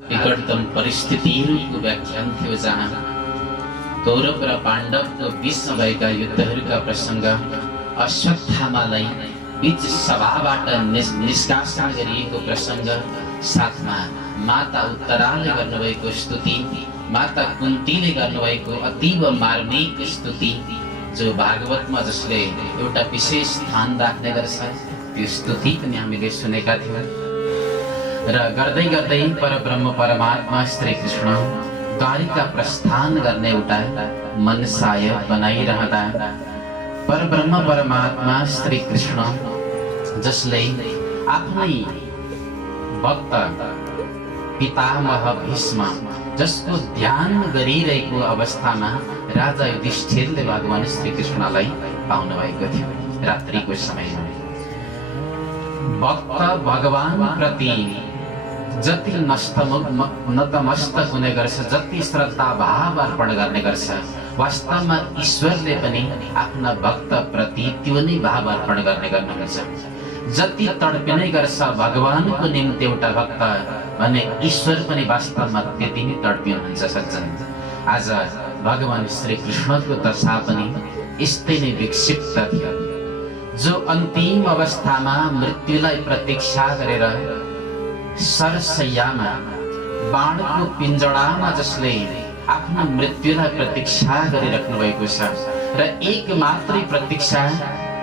विकटतम परिस्थितिहरूको व्याख्यान थियो जहाँ कौरव र पाण्डवको बीचमा भएका युद्धहरूका प्रसङ्ग अश्वत्थामालाई बीच सभाबाट निष्कासन गरिएको प्रसङ्ग, साथमा माता उत्तराले गर्नुभएको स्तुति, माता कुन्तीले गर्नुभएको अतीव मार्मिक स्तुति, जो भागवतमा जसले एउटा विशेष स्थान राख्ने गर्छ, त्यो स्तुति पनि हामीले सुनेका थियौँ। र गर्दै गर्दै परब्रह्म परमात्मा श्री कृष्ण द्वारिका प्रस्थान गर्ने एउटा मनसाय बनाइरहँदा परब्रह्म परमात्मा श्री कृष्ण जसले आफ्नै भक्त पितामह भीष्म जसको ध्यान गरिरहेको अवस्थामा राजा युधिष्ठिरले भगवान श्री कृष्णलाई पाउनु भएको थियो। रात्रिको समयमा भक्त भगवान प्रति जति नतमस्तक हुने गर्छ, जति श्रद्धा भाव अर्पण गर्ने गर्छ, वास्तवमा ईश्वरले पनि आफ्ना भक्त प्रति त्यो नै भाव अर्पण गर्ने गर्नुहुन्छ। जति तडपिने गर्छ भगवानको निम्ति एउटा भक्त भने ईश्वर पनि वास्तवमा त्यति नै तडपिनुहुन्छ सज्जन। आज भगवान श्री कृष्णको दशा पनि यस्तै नै विक्षिप्त थियो, जो अन्तिम अवस्थामा मृत्युलाई प्रतीक्षा गरेर सरसैयामा बाणको पिञ्जडामा जसले आफ्नो मृत्युलाई प्रतीक्षा गरिराख्नु भएको छ, र एक मात्रै प्रतीक्षा,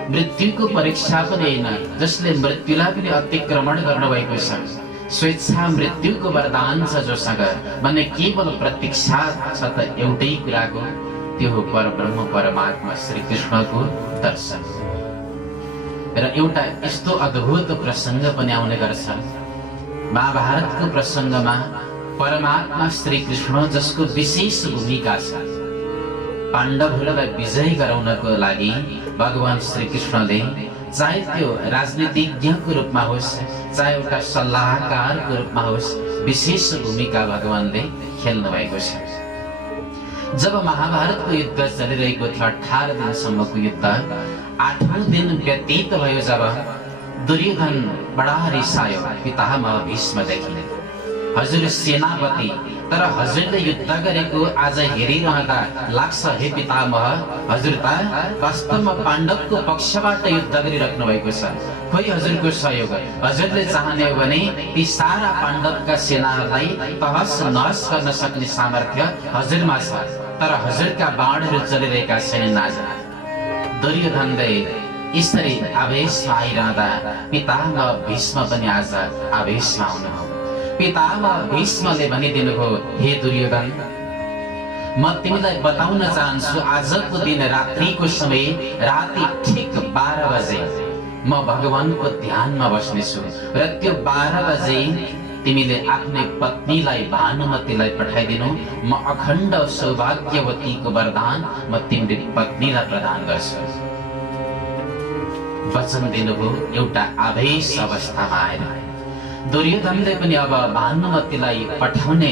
मृत्युको परीक्षा पनि होइन, जसले मृत्युलाई पनि अतिक्रमण गर्नुभएको छ, स्वेच्छा मृत्युको वरदान छ जोसँग, भने केवल प्रतीक्षा छ त एउटै कुराको, त्यो हो परब्रह्म परमात्मा श्री कृष्णको दर्शन। र एउटा यस्तो अद्भुत प्रसङ्ग पनि आउने गर्छ महाभारतको प्रसङ्गमा, परमात्मा श्री कृष्ण जसको विशेष भूमिका छ, पाण्डवहरूलाई विजय गराउनको लागि भगवान श्री कृष्णले चाहे त्यो राजनीतिज्ञको रूपमा होस्, चाहे एउटा सल्लाहकारको रूपमा होस्, विशेष भूमिका भगवानले खेल्नु भएको छ। जब महाभारतको युद्ध चलिरहेको थियो, 18 दिनसम्मको युद्ध, 8औं दिन व्यतीत भयो जब दुर्योधन बडा रिसायो पितामह भीष्मदेखि। हजुर सेनापति, तर हजुरले युद्ध गरेको आज हेरिरहँदा लाग्छ हे पितामह, हजुर त वास्तवमा पाण्डवको पक्षबाट युद्ध गरिराख्नु भएको छ। खोइ हजुरको सहयोग, हजुरले चाहने हो भने ती सारा पाण्डवका सेनाहरूलाई तहस नहस गर्न सक्ने सामर्थ्य हजुरमा छ, तर हजुरका बाणहरू चलिरहेका छैनन्। आज दुर्योधनले यसरी आवेशमा आइरहँदा पितामह भीष्म पनि आज आवेशमा आउनुभयो। पितामह भीष्मले भनिदिनुभयो, हे दुर्योधन, म तिमीलाई बताउन चाहन्छु, आजको दिन रात्रिको समय, राति ठिक 12 बजे म भगवानको ध्यानमा बस्नेछु, र त्यो 12 बजे तिमीले आफ्नै पत्नीलाई भानुमतीलाई पठाइदिनु, म अखण्ड सौभाग्यवतीको वरदान म तिम्रो पत्नीलाई प्रदान गर्छु। वचन दिनुभयो। एउटा आवेश अवस्थामा आएर दुर्योधनले पनि अब भानुमतीलाई पठाउने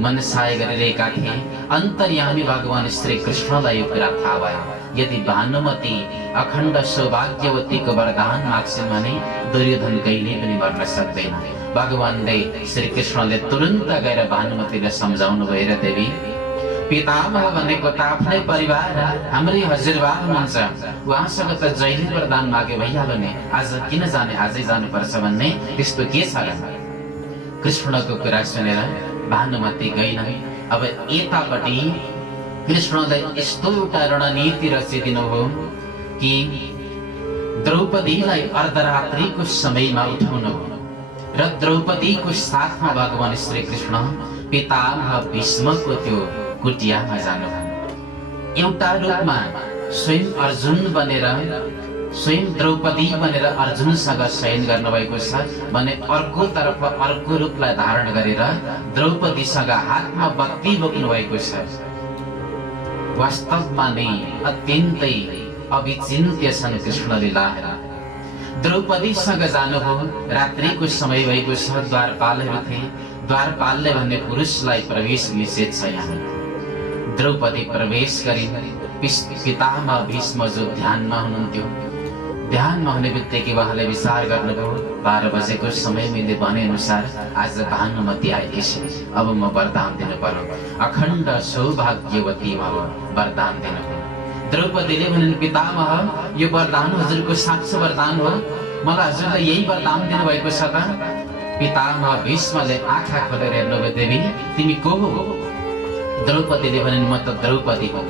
मनसाय गरिरहेका थिए। अन्तर्यामी भगवान श्री कृष्णलाई यो कुरा थाहा भयो, यदि भानुमती अखण्ड सौभाग्यवतीको वरदान माग्छन् भने दुर्योधन कहिले पनि गर्न सक्दैन। भगवानले श्री कृष्णले तुरन्त गएर भानुमतीलाई सम्झाउनु भएर, देवी, पितामह भनेको त आफ्नै परिवार, हाम्रै हजुरबा हुनुहुन्छ, उहाँसँग त जहिले वरदान मागे भइहाल्यो नि, आज किन जाने, आजै जानुपर्छ भन्ने त्यस्तो के छ र? कृष्णको कुरा सुनेर भानुमती गइन। अब यतापट्टि कृष्णले यस्तो एउटा रणनीति रचिदिनु हो कि द्रौपदीलाई अर्धरात्रिको समयमा उठाउनु हो, र द्रौपदीको साथमा भगवान श्री कृष्ण पितामह भीष्मको त्यो कुटियामा जानुभयो। एउटा रूपमा स्वयं अर्जुन बनेर, स्वयं द्रौपदी बनेर अर्जुनसँग शयन गर्नुभएको छ भने अर्को तर्फ अर्को रूपलाई धारण गरेर द्रौपदीसँग हातमा बत्ती बोक्नु भएको छ। वास्तवमा नै अत्यन्तै अविचिन्त्य छन् कृष्ण लीलाहरू। द्रौपदीसँग जानुभयो, रात्रिको समय भएको छ, द्वारपालहरू थिए। द्वारपालले भन्ने पुरुषलाई प्रवेश निषेध छ यहाँ। द्रौपदी प्रवेश गरिन्। पितामह भीष्म जो ध्यानमा हुनुहुन्थ्यो, ध्यानमा हुने बित्तिकै उहाँले विचार गर्नुभयो 12 बजेको समय मैले भने अनुसार आज भानुमती आइदिएछ, अब म वरदान दिनु पर्यो, अखण्ड सौभाग्यवती भव, वरदान दिनुभयो। द्रौपदीले भनिन् पितामह यो वरदान हजुरको साँचो वरदान हो, मलाई हजुरले यही वरदान दिनुभएको छ त? पितामह भीष्मले आँखा खोलेर हेर्नुभयो, देवी तिमी को हो? द्रौपदीले भनिन् म त द्रौपदी हो।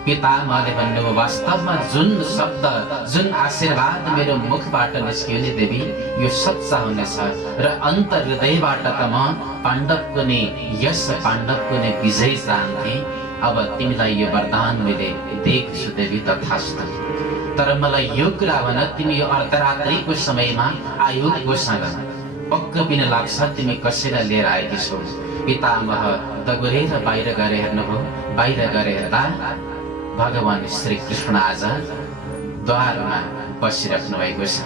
पितामहले भन्नुभयो वास्तवमा जुन शब्द जुन आशीर्वाद मेरो मुखबाट निस्कियो नि देवी यो सच्चा हुनेछ र अन्तर हृदयबाट त म पाण्डवको नै यश पाण्डवको नै विजय चाहन्थे। अब तिमीलाई यो वरदान मैले दिएको छु देवी, तथास्तु। तर मलाई यो कुरा भन, तिमी यो अर्धरात्रिको समयमा आयोग घोषणा गर, पक्क पिन लाग्छ तिमी कसैलाई लिएर आएकी छौ। पितामह दगुरेर बाहिर गएर हेर्नुभयो, बाहिर गएर हेर्दा भगवान श्री कृष्ण आज द्वारमा बसिराख्नु भएको छ।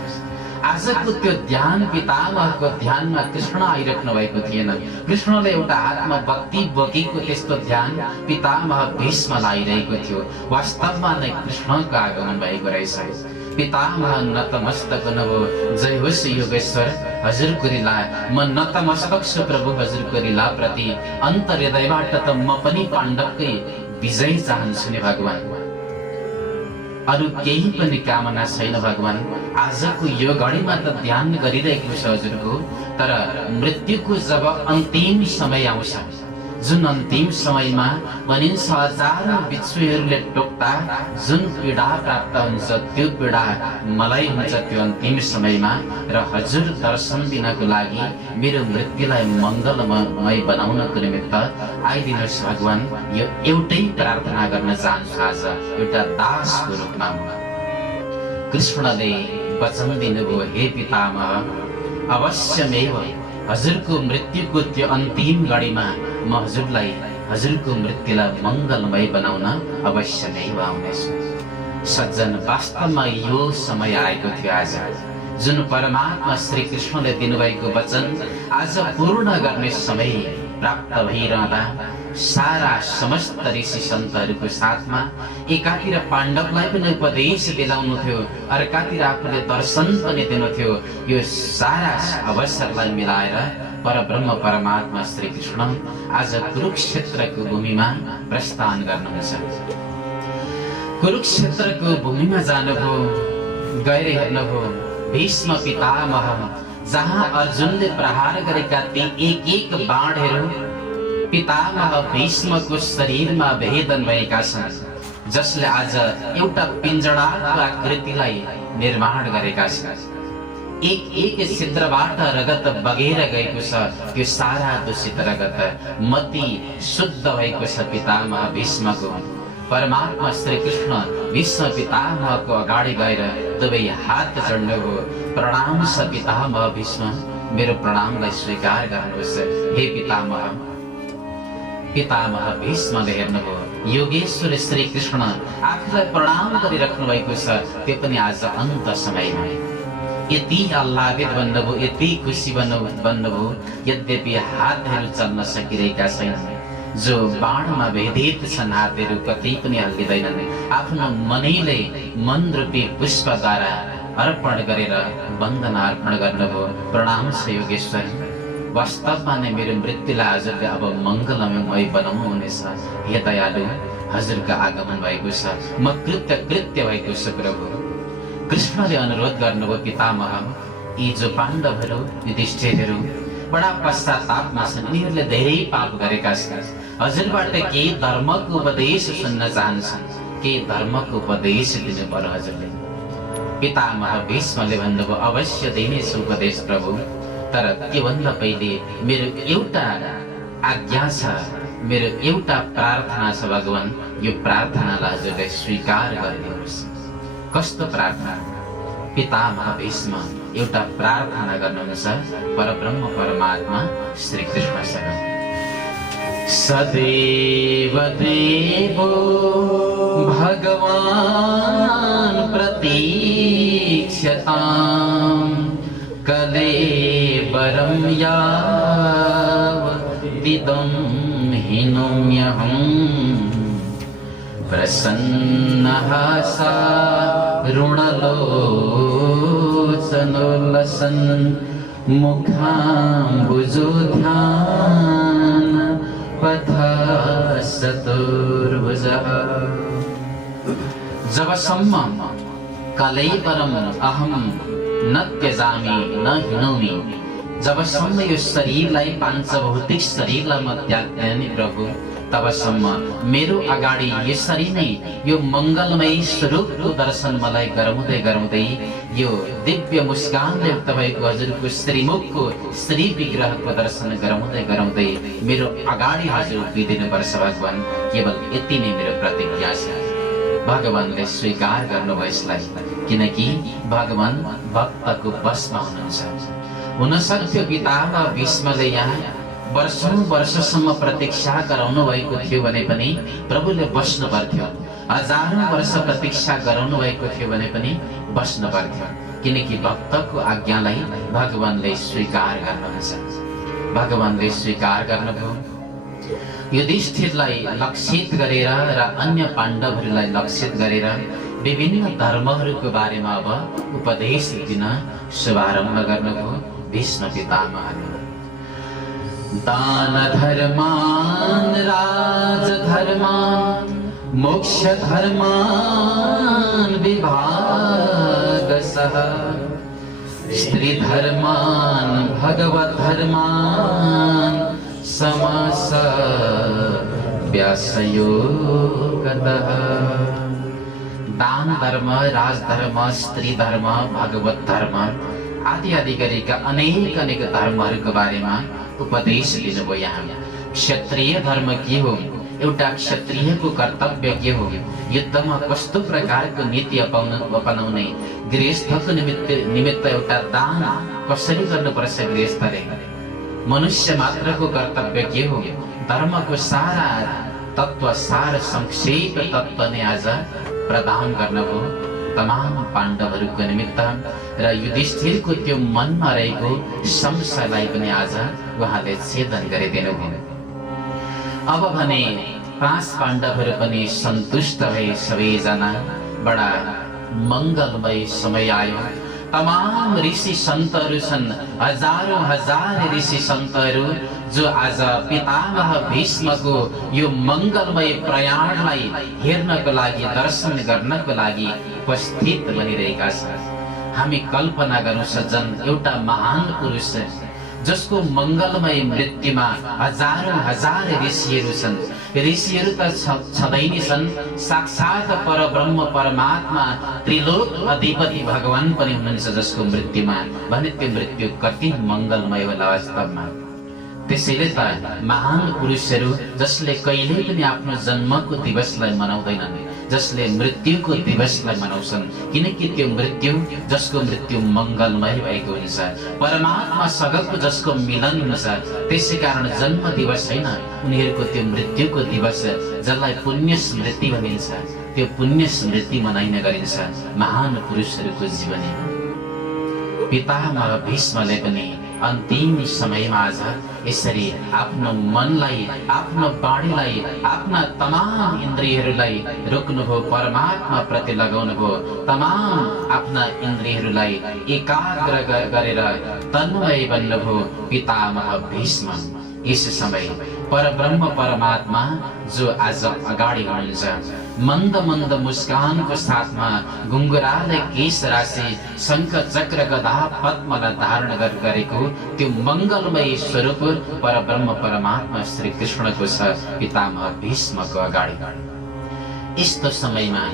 आजको त्यो ध्यान पितामहको ध्यानमा कृष्ण आइराख्नु भएको थिएन। कृष्णले एउटा हातमा बत्ती बोकेको त्यस्तो ध्यान पितामह भीष्मलाई आइरहेको थियो। वास्तवमा नै कृष्णको आगमन भएको रहेछ। पितामह नतमस्तक हुनुभयो, जय होस् योगेश्वर हजुरको लीला, म नतमस्तक छु प्रभु हजुरको लीला प्रति। अन्तर हृदयबाट त म पनि पाण्डवकै विजय चाहन्छु नि भगवान, अरु केही पनि कामना छैन भगवान। आजको यो घडीमा त ध्यान गरिरहेको छ हजुरको, तर मृत्युको जब अन्तिम समय आउँछ, जुन अन्तिम समयमा भनिन्छ हजारौं बिच्छुहरूले टोक्दा जुन पीडा प्राप्त हुन्छ त्यो पीडा मलाई हुन्छ त्यो अन्तिम समयमा। र हजुर दर्शन दिनको लागि मेरो मृत्युलाई मङ्गलमय बनाउनको निमित्त आइदिनुहोस् भगवान। यो एउटै प्रार्थना गर्न चाहन्छु आज एउटा दासको रूपमा। कृष्णले वचन दिनुभयो, हे पितामह अवश्यमेव हजुरको मृत्युको त्यो अन्तिम घडीमा म हजुरलाई हजुरको मृत्युलाई मङ्गलमय बनाउन अवश्य नै आउनेछु। सज्जन वास्तवमा यो समय आएको थियो आज, जुन परमात्मा श्री कृष्णले दिनुभएको वचन आज पूर्ण गर्ने समय प्राप्त भइरहँदा सारा समस्त ऋषि सन्तहरूको साथमा एकातिर पाण्डवलाई पनि उपदेश दिलाउनु थियो, अर्कातिर आफूले दर्शन पनि दिनु थियो। यो सारा अवसरलाई मिलाएर परब्रह्म परमात्मा श्री कृष्ण आज कुरुक्षेत्रको भूमिमा प्रस्थान गर्नुहुन्छ। कुरुक्षेत्रको भूमिमा जानुभयो, गएर हेर्नुभयो भीष्म पितामह जहाँ अर्जुनले प्रहार गरेका ती एक एक बाणहरू पितामह भीष्मको शरीरमा भेदन भएका छन्, जसले आज एउटा पिञ्जडाको आकृतिलाई निर्माण गरेका छन्। एक एक छिद्रबाट रगत बगेर गएको छ, त्यो सारा दूषित रगत मति शुद्ध भएको छ पितामह भीष्मको। परमात्मा श्री कृष्ण भीष्म पितामहको अगाडि गएर दुवै हात जोड्नुभयो, प्रणाम छ पितामह भीष्म, मेरो प्रणामलाई स्वीकार गर्नुहोस् हे पितामह। पितामह भीष्मले हेर्नुभयो योगेश्वर श्री कृष्ण आफूलाई प्रणाम गरिराख्नु भएको छ, त्यो पनि आज अन्त समयमा। यति आह्लादित बन्नुभयो, यति खुसी बन्नुभयो, यद्यपि हातहरू चल्न सकिरहेका छैनन्, जो बाणमा भेदित छन् हातहरू कतै पनि हल्लिँदैनन्। आफ्नो मनैले मन रूपी पुष्पद्वारा अर्पण गरेर वन्दना अर्पण गर्नुभयो, प्रणाम छ योगेश्वर। वास्तवमा नै मेरो मृत्युलाई हजुरले अब मङ्गलमय बनाउनु हुनेछ। हे दयालु हजुरको आगमन भएको छ, म कृत्य भएको छु प्रभु। कृष्णले अनुरोध गर्नुभयो पितामह यी जो पाण्डवहरू युधिष्ठिरहरू बडा पश्चातापमा छन्, यिनीहरूले धेरै पाप गरेका छन्, हजुरबाट केही धर्मको उपदेश सुन्न चाहन्छन्, केही धर्मको उपदेश दिनु पर्यो हजुरले। पितामह भीष्मले भन्नुभयो अवश्य दिनेछु उपदेश प्रभु, तर त्योभन्दा पहिले मेरो एउटा आज्ञा छ, मेरो एउटा प्रार्थना छ भगवान, यो प्रार्थनालाई हजुरले स्वीकार गरिदिनुहोस्। कस्तो प्रार्थना? पितामह भीष्म एउटा प्रार्थना गर्नुहुन्छ परब्रह्म परमात्मा श्री कृष्णसँग। सदैव देवो भगवान् प्रतीक्ष्यताम् कलेवरं यावदिदं हिनोम्यहम् प्रसन्नः सा ऋणलोचनः वचनोल्लसन मुखाम्बुजो ध्यान पथसतुर्भुजः। जबसम्म कलैवरम अहम न त्यजामि न हिनौमि, जबसम्म यो शरीरलाई पाञ्चभौतिक शरीरलाई म त्याग्दैन नि प्रभु, तबसम्म मेरो अगाडि यसरी नै यो मङ्गलमय स्वरूपको दर्शन मलाई गराउँदै गराउँदै यो दिव्य मुस्कानले तपाईको हजुरको श्रीमुखको श्री विग्रहको दर्शन गराउँदै गराउँदै मेरो अगाडि हजुर उभिदिनुपर्छ भगवान। केवल यति नै मेरो प्रतिज्ञा छ। भगवानले स्वीकार गर्नुभयो यसलाई, किनकि भगवान भक्तको वशमा हुनुहुन्छ। हुन सक्थ्यो पितामा भीष्मले यहाँ वर्षौं वर्षसम्म प्रतीक्षा गराउनु भएको थियो भने पनि प्रभुले बस्नु पर्थ्यो। हजारौं वर्ष प्रतीक्षा गराउनु भएको थियो भने पनि बस्नु पर्थ्यो, किनकि भक्तको आज्ञालाई भगवानले स्वीकार गर्नुहुन्छ। भगवानले स्वीकार गर्नुभयो। युधिष्ठिरलाई लक्षित गरेर र अन्य पाण्डवहरूलाई लक्षित गरेर विभिन्न धर्महरूको बारेमा अब उपदेश दिन शुभारम्भ गर्नुभयो भीष्म पितामहले। दान धर्मान राज धर्मान मोक्ष धर्मान विभागसः, स्त्री धर्मान भगवत धर्मान समसव्यासयोगतः। दान धर्म, राजधर्म, स्त्री धर्म, भगवत धर्म आदि आदि गरेका अनेक अनेक धर्महरूको बारेमा उपदेश दिनुभयो। यहाँ क्षत्रिय धर्म के हो, एउटा क्षत्रियको कर्तव्य के हो, युद्धमा कस्तो प्रकारको नीति अपनाउने, गृहस्थको निमित्त एउटा दान कसरी गर्नुपर्छ गृहस्थले, मनुष्य मात्रको कर्तव्य के हो, धर्मको सारा तत्व सार संक्षेप तत्व नै आज प्रदान गर्नुभयो तमाम पाण्डवहरूको निमित्त र युधिष्ठिरको त्यो मनमा रहेको संशयलाई पनि आज उहाँले छेदन गरिदिनुभयो। अब भने 5 पाण्डवहरू पनि सन्तुष्ट भए। सबैजना बडा मङ्गलमय समय आयो। तमाम ऋषि सन्तहरू छन्, हजारौं हजार ऋषि सन्तहरू जो आज पितामह भीष्मको यो मङ्गलमय प्रयाणलाई हेर्नको लागि, दर्शन गर्नको लागि उपस्थित बनिरहेका छन्। हामी कल्पना गर्नु सज्जन, एउटा महान पुरुष जसको मङ्गलमय मृत्युमा हजारौं हजार ऋषिहरू छन्। ऋषिहरू त छँदै नै छन्, साक्षात परब्रह्म परमात्मा त्रिलोक अधिपति भगवान पनि हुनुहुन्छ जसको मृत्युमा भने त्यो मृत्यु कति मङ्गलमय होला वास्तवमा। त्यसैले त महान पुरुषहरू जसले कहिल्यै पनि आफ्नो जन्मको दिवसलाई मनाउँदैनन्, जसले मृत्युको दिवसलाई मनाउँछन्, किनकि त्यो मृत्यु जसको मृत्यु मङ्गलमय भएको हुन्छ, परमात्मासँगको जसको मिलन हुन्छ, त्यसै कारण जन्म दिवस होइन उनीहरूको त्यो मृत्युको दिवस जसलाई पुण्य स्मृति भनिन्छ, त्यो पुण्य स्मृति मनाइने गरिन्छ महान पुरुषहरूको जीवनी। पितामह भीष्मले पनि अन्तिम समयमा आज यसरी आफ्नो मनलाई, आफ्नो बाणीलाई, आफ्ना तमाम इन्द्रियहरूलाई रोक्नुभयो, परमात्मा प्रति लगाउनुभयो, तमाम आफ्ना इन्द्रियहरूलाई एकाग्र गरेर तन्मय बन्नुभयो पितामह भीष्म। यस समय परब्रह्म परमात्मा जो आज अगाडि हुनुहुन्छ, मन्द मन्द मुस्कानको साथमा गुङ्गुराले केश राशि, शङ्ख चक्र गदा पद्मलाई धारण गरेको त्यो मङ्गलमय स्वरूप परब्रह्म परमात्मा श्री कृष्णको छ पितामह भीष्मको अगाडि। यस्तो समयमा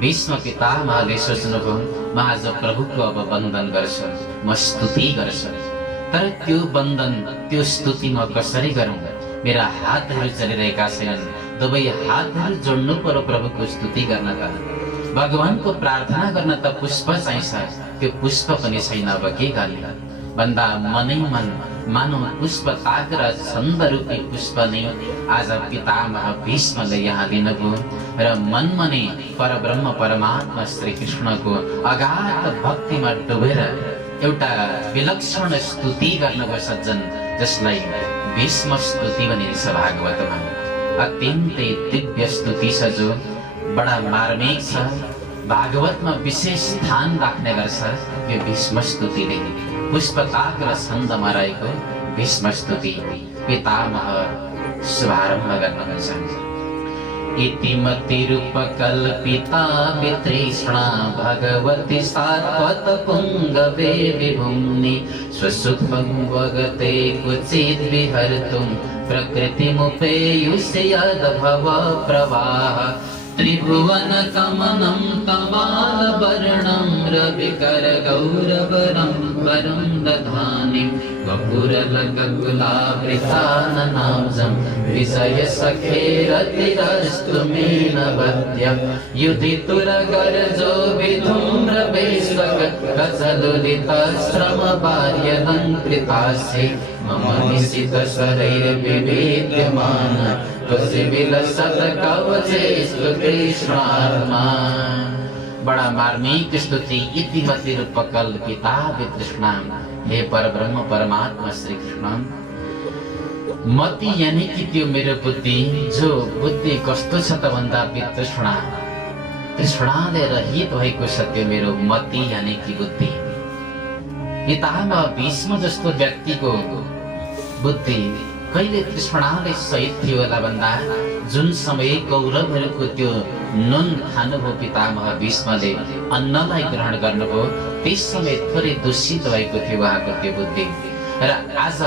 भीष्म पितामहले सोच्नुभयो, म आज प्रभुको अब वन्दन गर्छु, म स्तुति गर्छु। तर त्यो वन्दन, त्यो स्तुति म कसरी गरौँ? मेरा हातहरू चलिरहेका छैनन्। दुवै हातहरू जोड्नु पर्यो प्रभुको स्तुति गर्न त, भगवानको प्रार्थना गर्न त पुष्प चाहिन्छ, त्यो पुष्प पनि छैन। अब के गर्ने भन्दा मनै मन मानव पुष्प ताक र छन्द रूपी पुष्प नै आज पितामह भीष्मले यहाँ लिनुभयो र मनमा नै परब्रह्म परमात्मा श्री कृष्णको अगाध भक्तिमा डुबेर एउटा विलक्षण स्तुति गर्नुभयो सज्जन, जसलाई भीष्म स्तुति भनिन्छ भागवतमा। अत्यन्तै दिव्य स्तुति छ जो बडा मार्मिक छ। भागवतमा विशेष स्थान राख्ने गर्छ यो भीष्म स्तुतिले। पुष्पताक र छन्दमा रहेको भीष्म स्तुति पितामह शुभारम्भ गर्नुहुन्छ। इतिमतिरूपकल्पिता वितृष्णा भगवती सात्वत पुङ्गवे विभुम्नि स्वसुखं वगते क्वचिद् विहर्तुं प्रकृतिमुपेयुषि यद्भव प्रवाह त्रिभुवनकमनं तमालवर्णं रविकरगौरवरं वरं दधानिं वपुरलककुलावृताननांसं विषयसखेरतिरस्तु मे नवद्यं युधितुरगर्जो विधूम्रवेश्वक गजलुलितश्रमभार्यलङ्कृतास्ये मम निशितशरैर्विवेद्यमान बड़ा मार्मिक स्तुति इतिमति रूपकल्पिता वितृष्णा। हे परब्रह्म परमात्मा श्री कृष्ण, मति यानी कि त्यो मेरो बुद्धि, जो बुद्धि कस्तो छ त भन्दा वितृष्णा, तृष्णाले रहित भएको छ त्यो मेरो मति यानी कि बुद्धि। पितामह भीष्म जस्तो व्यक्तिको बुद्धि कहिले तृष्णाले सहित थियो होला भन्दा जुन समय कौरवहरूको त्यो नुन खानुभयो पितामह भीष्मले, अन्नलाई ग्रहण गर्नुभयो, त्यस समय थोरै दूषित भएको थियो उहाँको त्यो बुद्धि। र आज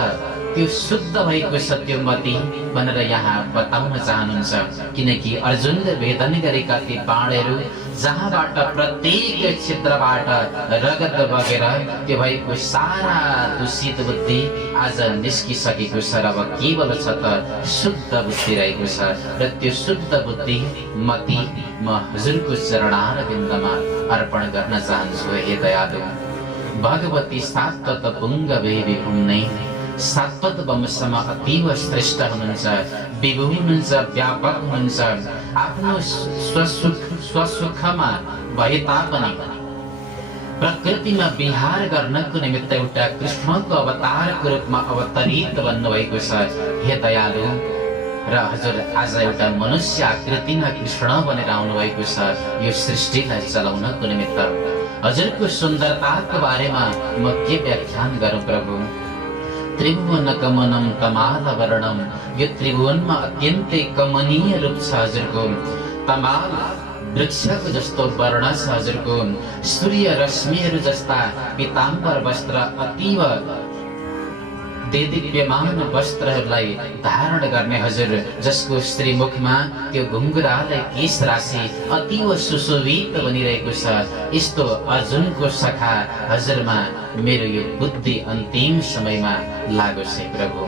त्यो शुद्ध भएको सत्यमती भनेर यहाँ बताउन चाहनुहुन्छ, किनकि अर्जुनले भेदन गरेका ती बाणहरू जहाँबाट प्रत्येक क्षेत्रबाट रगत बगेर त्यो भएको सारा दूषित बुद्धि आज निस्किसकेको छ र अब केवल छ त शुद्ध बुद्धि रहेको छ। र त्यो शुद्ध बुद्धि मति म हजुरको चरणारविन्दमा अर्पण गर्न चाहन्छु। हे दयालु भगवती सात्वत पुङ्गवे विभुम्नै, सात्वत वंशमा अतीव श्रेष्ठ हुनुहुन्छ, विभु हुनुहुन्छ, व्यापक हुनुहुन्छ। आफ्नो स्वसुखमा भए तापनि प्रकृतिमा विहार गर्नको निमित्त एउटा कृष्णको अवतारको रूपमा अवतरित भन्नुभएको छ। हे दयालु र हजुर आज एउटा मनुष्य आकृतिमा कृष्ण बनेर आउनु भएको छ यो सृष्टिलाई चलाउनको निमित्त। हजुरको सुन्दरताको बारेमा म के व्याख्यान गरौँ प्रभु। त्रिभुवन कमनम तमाल वर्णम, यो त्रिभुवनमा अत्यन्तै कमनीय रूप छ हजुरको। तमाल वृक्षको जस्तो वर्ण छ हजुरको। सूर्य रश्मिहरू जस्ता पीताम्बर वस्त्र, अतीव देदीप्यमान वस्त्रहरूलाई धारण गर्ने हजुर, जसको श्रीमुखमा त्यो घुङ्गुराले केश राशि अतीव सुशोभित बनिरहेको छ। यस्तो अर्जुनको सखा हजुरमा मेरो यो बुद्धि अन्तिम समयमा लागोस् है प्रभु।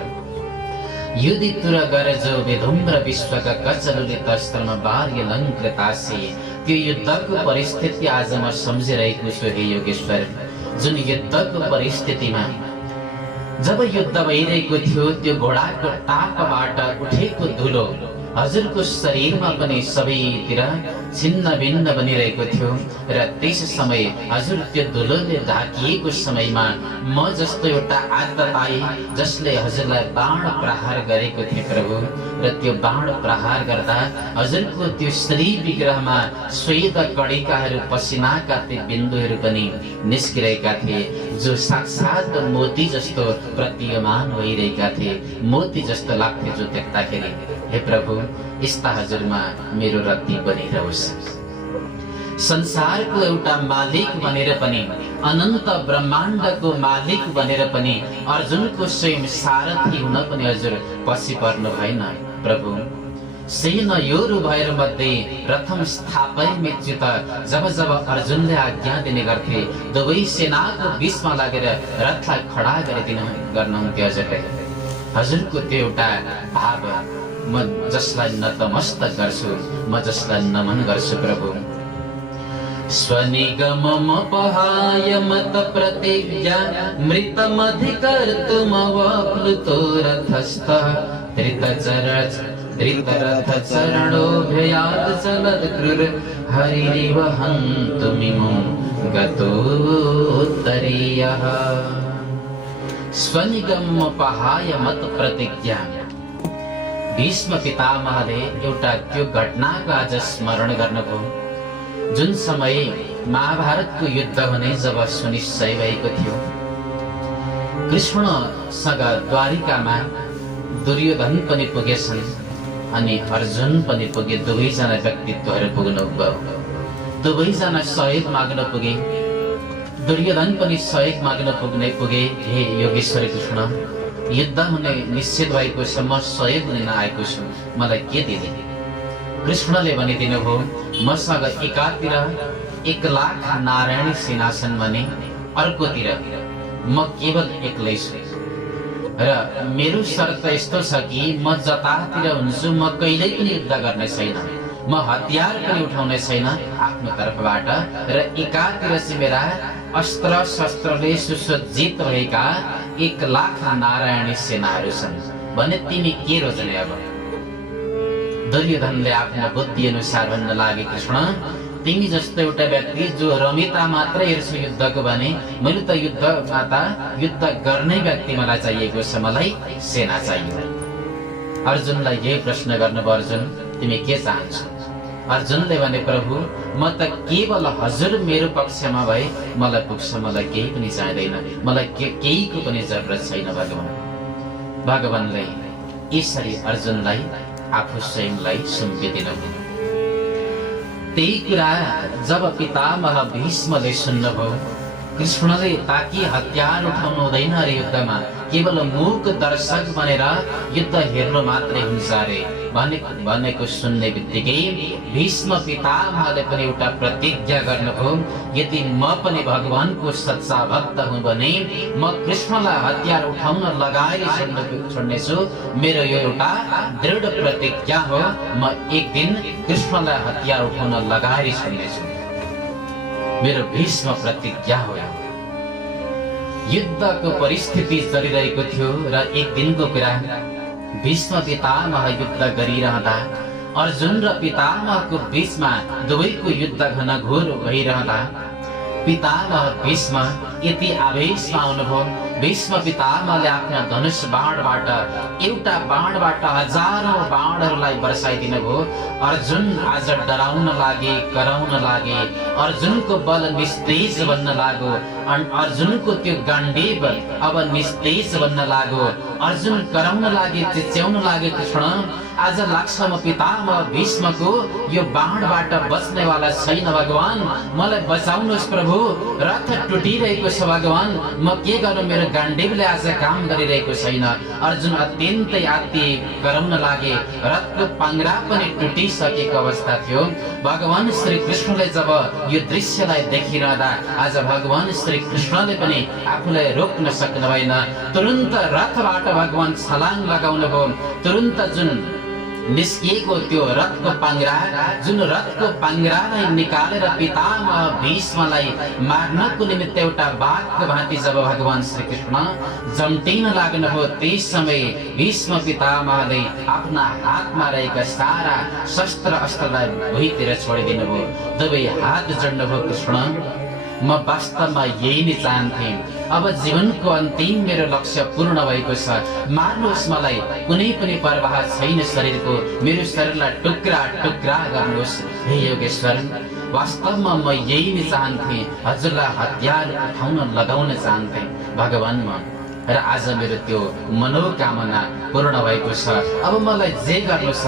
युधितुर गरजो विधुम्र विश्वका कचलुलित स्तम्भवार्यलङ्कृतासि, त्यो युद्धको परिस्थिति आज म सम्झिरहेको छु हे योगेश्वर। जुन युद्धको परिस्थितिमा जब युद्ध भइरहेको थियो, त्यो घोडाको टापबाट उठेको धुलो हजुरको शरीरमा पनि सबैतिर छिन्न भिन्न बनिरहेको थियो। र त्यस समय हजुर त्यो धुलोले ढाकिएको समयमा म जस्तो एउटा आत्ताताई जसले हजुरलाई बाण प्रहार गरेको थिए प्रभु, र त्यो बाण प्रहार गर्दा हजुरको त्यो शरीर विग्रहमा श्वेत कणिकाहरू, पसिनाका ती बिन्दुहरू पनि निस्किरहेका थिए, जो साक्षात मोती जस्तो प्रतीयमान भइरहेका थिए, मोती जस्तो लाग्थ्यो जो देख्दाखेरि। हे प्रभु यस्ता हजुरमा मेरो रति बनिरहोस्। संसारको एउटा मालिक बनेर पनि, अनन्त ब्रह्माण्डको मालिक बनेर पनि अर्जुनको स्वयं सारथी हुन पनि हजुर पछि पर्नु भएन प्रभु। सेना योरु भएर मध्ये प्रथम स्थापना चित जब जब अर्जुनले आज्ञा दिने गर्थे, दुवै सेनाको बीचमा लागेर रथलाई खडा गरिदिनु गर्नुहुन्थ्यो हजुरले। हजुरको त्यो एउटा भाव म जसलाई नतमस्तक गर्छु, म जसलाई नमन गर्छु प्रभु। स्वनिगममपहाय मत प्रतिज्ञा मृतमधिकर्तुमवाप्लुतो रथस्थः धृतरथचरणोभयात् चलद्क्रूर हरिरिव हन्तुमिमं गतोत्तरीयः। स्वनिगममपहाय मत प्रतिज्ञा। भीष्म पितामहले एउटा त्यो घटनाको आज स्मरण गर्नुभयो जुन समय महाभारतको युद्ध भने जब सुनिश्चय भएको थियो, कृष्णसँग द्वारिकामा दुर्योधन पनि पुगेछन् अनि अर्जुन पनि पुगे। दुवैजना व्यक्तित्वहरू पुग्नु भयो, दुवैजना सहयोग माग्न पुगे। दुर्योधन पनि सहयोग माग्न पुगे। हे योगेश्वर कृष्ण, युद्ध हुने निश्चित भएको छ, म सहयोग लिन आएको छु, मलाई के दिने? कृष्णले भनिदिनु भयो, मसँग एकातिर 1,00,000 नारायणी सेना छन् भने अर्कोतिर म केवल एक्लै छु र मेरो शर्त यस्तो छ कि म जतातिर हुन्छु म कहिल्यै पनि युद्ध गर्ने छैन, म हतियार पनि उठाउने छैन आफ्नो तर्फबाट। र एकातिर चाहिँ मेरा अस्त्र शस्त्रले सुसज्जित भएका 1,00,000 नारायणी सेनाहरू छन् भने तिमी के रोज्ने? अब दुर्योधनले आफ्नो बुद्धि अनुसार भन्न लागे, कृष्ण तिमी जस्तो एउटा व्यक्ति जो रमिता मात्र हेर्छु युद्धको भने मैले त युद्ध गर्ने व्यक्ति मलाई चाहिएको छ, मलाई सेना चाहियो। अर्जुनलाई यही प्रश्न गर्नुभयो, अर्जुन तिमी के चाहन्छौ? अर्जुनले भने, प्रभु म त केवल हजुर मेरो पक्षमा भए मलाई पुग्छ, मलाई केही पनि चाहिँदैन, मलाई केहीको पनि जरुरत छैन भगवान। भगवानले यसरी अर्जुनलाई आफू स्वयंलाई सुम्पिदिनुभयो। त्यही कुरा जब पितामह भीष्मले सुन्नुभयो, कृष्णले ताकि हतियार उठाउनु हुँदैन अरे युद्धमा, केवल मूक दर्शक बनेर युद्ध हेर्नु मात्रै हुन्छ अरे भनेको सुन्ने बित्तिकै भीष्म पितामहले पनि एउटा प्रतिज्ञा गर्नुभयो, यदि म पनि भगवानको सच्चा भक्त हुँ भने म कृष्णलाई हतियार उठाउन लगाएर छोड्नेछु। मेरो यो एउटा दृढ प्रतिज्ञा हो, म एक दिन कृष्णलाई हतियार उठाउन लगाएर छोड्नेछु, मेरो भीष्म प्रतिज्ञा हो। युद्धको परिस्थिति चलिरहेको थियो र एक दिनको कुरा, भीष्म पितामह युद्ध गरिरहँदा अर्जुन र पितामहको बीचमा दुवैको युद्ध घनघोर भइरहँदा पितामह भीष्म यति आवेशमा आउनुभयो। भीष्म पितामहले आफ्ना धनुष बाणबाट एउटा बाणबाट हजारौं बाणहरूलाई बर्साइदिनु भयो। अर्जुन आज डराउन लागे, कराउन लागे, अर्जुनको बल निस्तेज बन्न लाग्यो, अर्जुनको त्यो गाण्डीव अब निस्तेज बन्न लाग्यो। अर्जुन कराउन लागे, चिच्याउन लागे, कृष्ण आज लाग्छ म पितामह भीष्मको यो बाणबाट बच्नेवाला छैन भगवान, मलाई बचाउनुहोस् प्रभु, रथ टुटिरहेको छ भगवान, म के गर्नु, मेरो गाण्डीवले आज काम गरिरहेको छैन। अर्जुन अत्यन्तै आत्ति कराउन लागे, रथको पाङ्ग्रा पनि टुटिसकेको अवस्था थियो। भगवान श्री कृष्णले जब यो दृश्यलाई देखिरहँदा आज भगवान श्री कृष्णले पनि आफूलाई रोक्न सक्नु भएन। तुरुन्त रथबाट भगवान छलाङ लगाउनु भयो। तुरुन्त जुन निस्किएको त्यो रथको पाङ्ग्रा, जुन रथको पाङ्ग्रालाई निकालेर पितामह भीष्मलाई मार्नको निमित्त एउटा बाघको भाँति जब भगवान श्री कृष्ण जम्टिन लाग्नुभयो, त्यस समय भीष्म पितामहले आफ्ना हातमा रहेका सारा शस्त्र अस्त्रलाई भुइँतिर छोडिदिनु भयो। दुवै हात जोड्नुभयो, कृष्ण म वास्तवमा यही नै चाहन्थे, अब जीवनको अन्तिम मेरो लक्ष्य पूर्ण भएको छ, मार्नुहोस् मलाई, कुनै पनि परवाह छैन शरीरको, मेरो शरीरलाई टुक्रा टुक्रा गर्नुहोस्। हे योगेश्वर, वास्तवमा म यही नै चाहन्थे, हजुरलाई हतियार उठाउन लगाउन चाहन्थे भगवान म, र आज मेरो त्यो मनोकामना पूर्ण भएको छ। अब मलाई जे गर्नु छ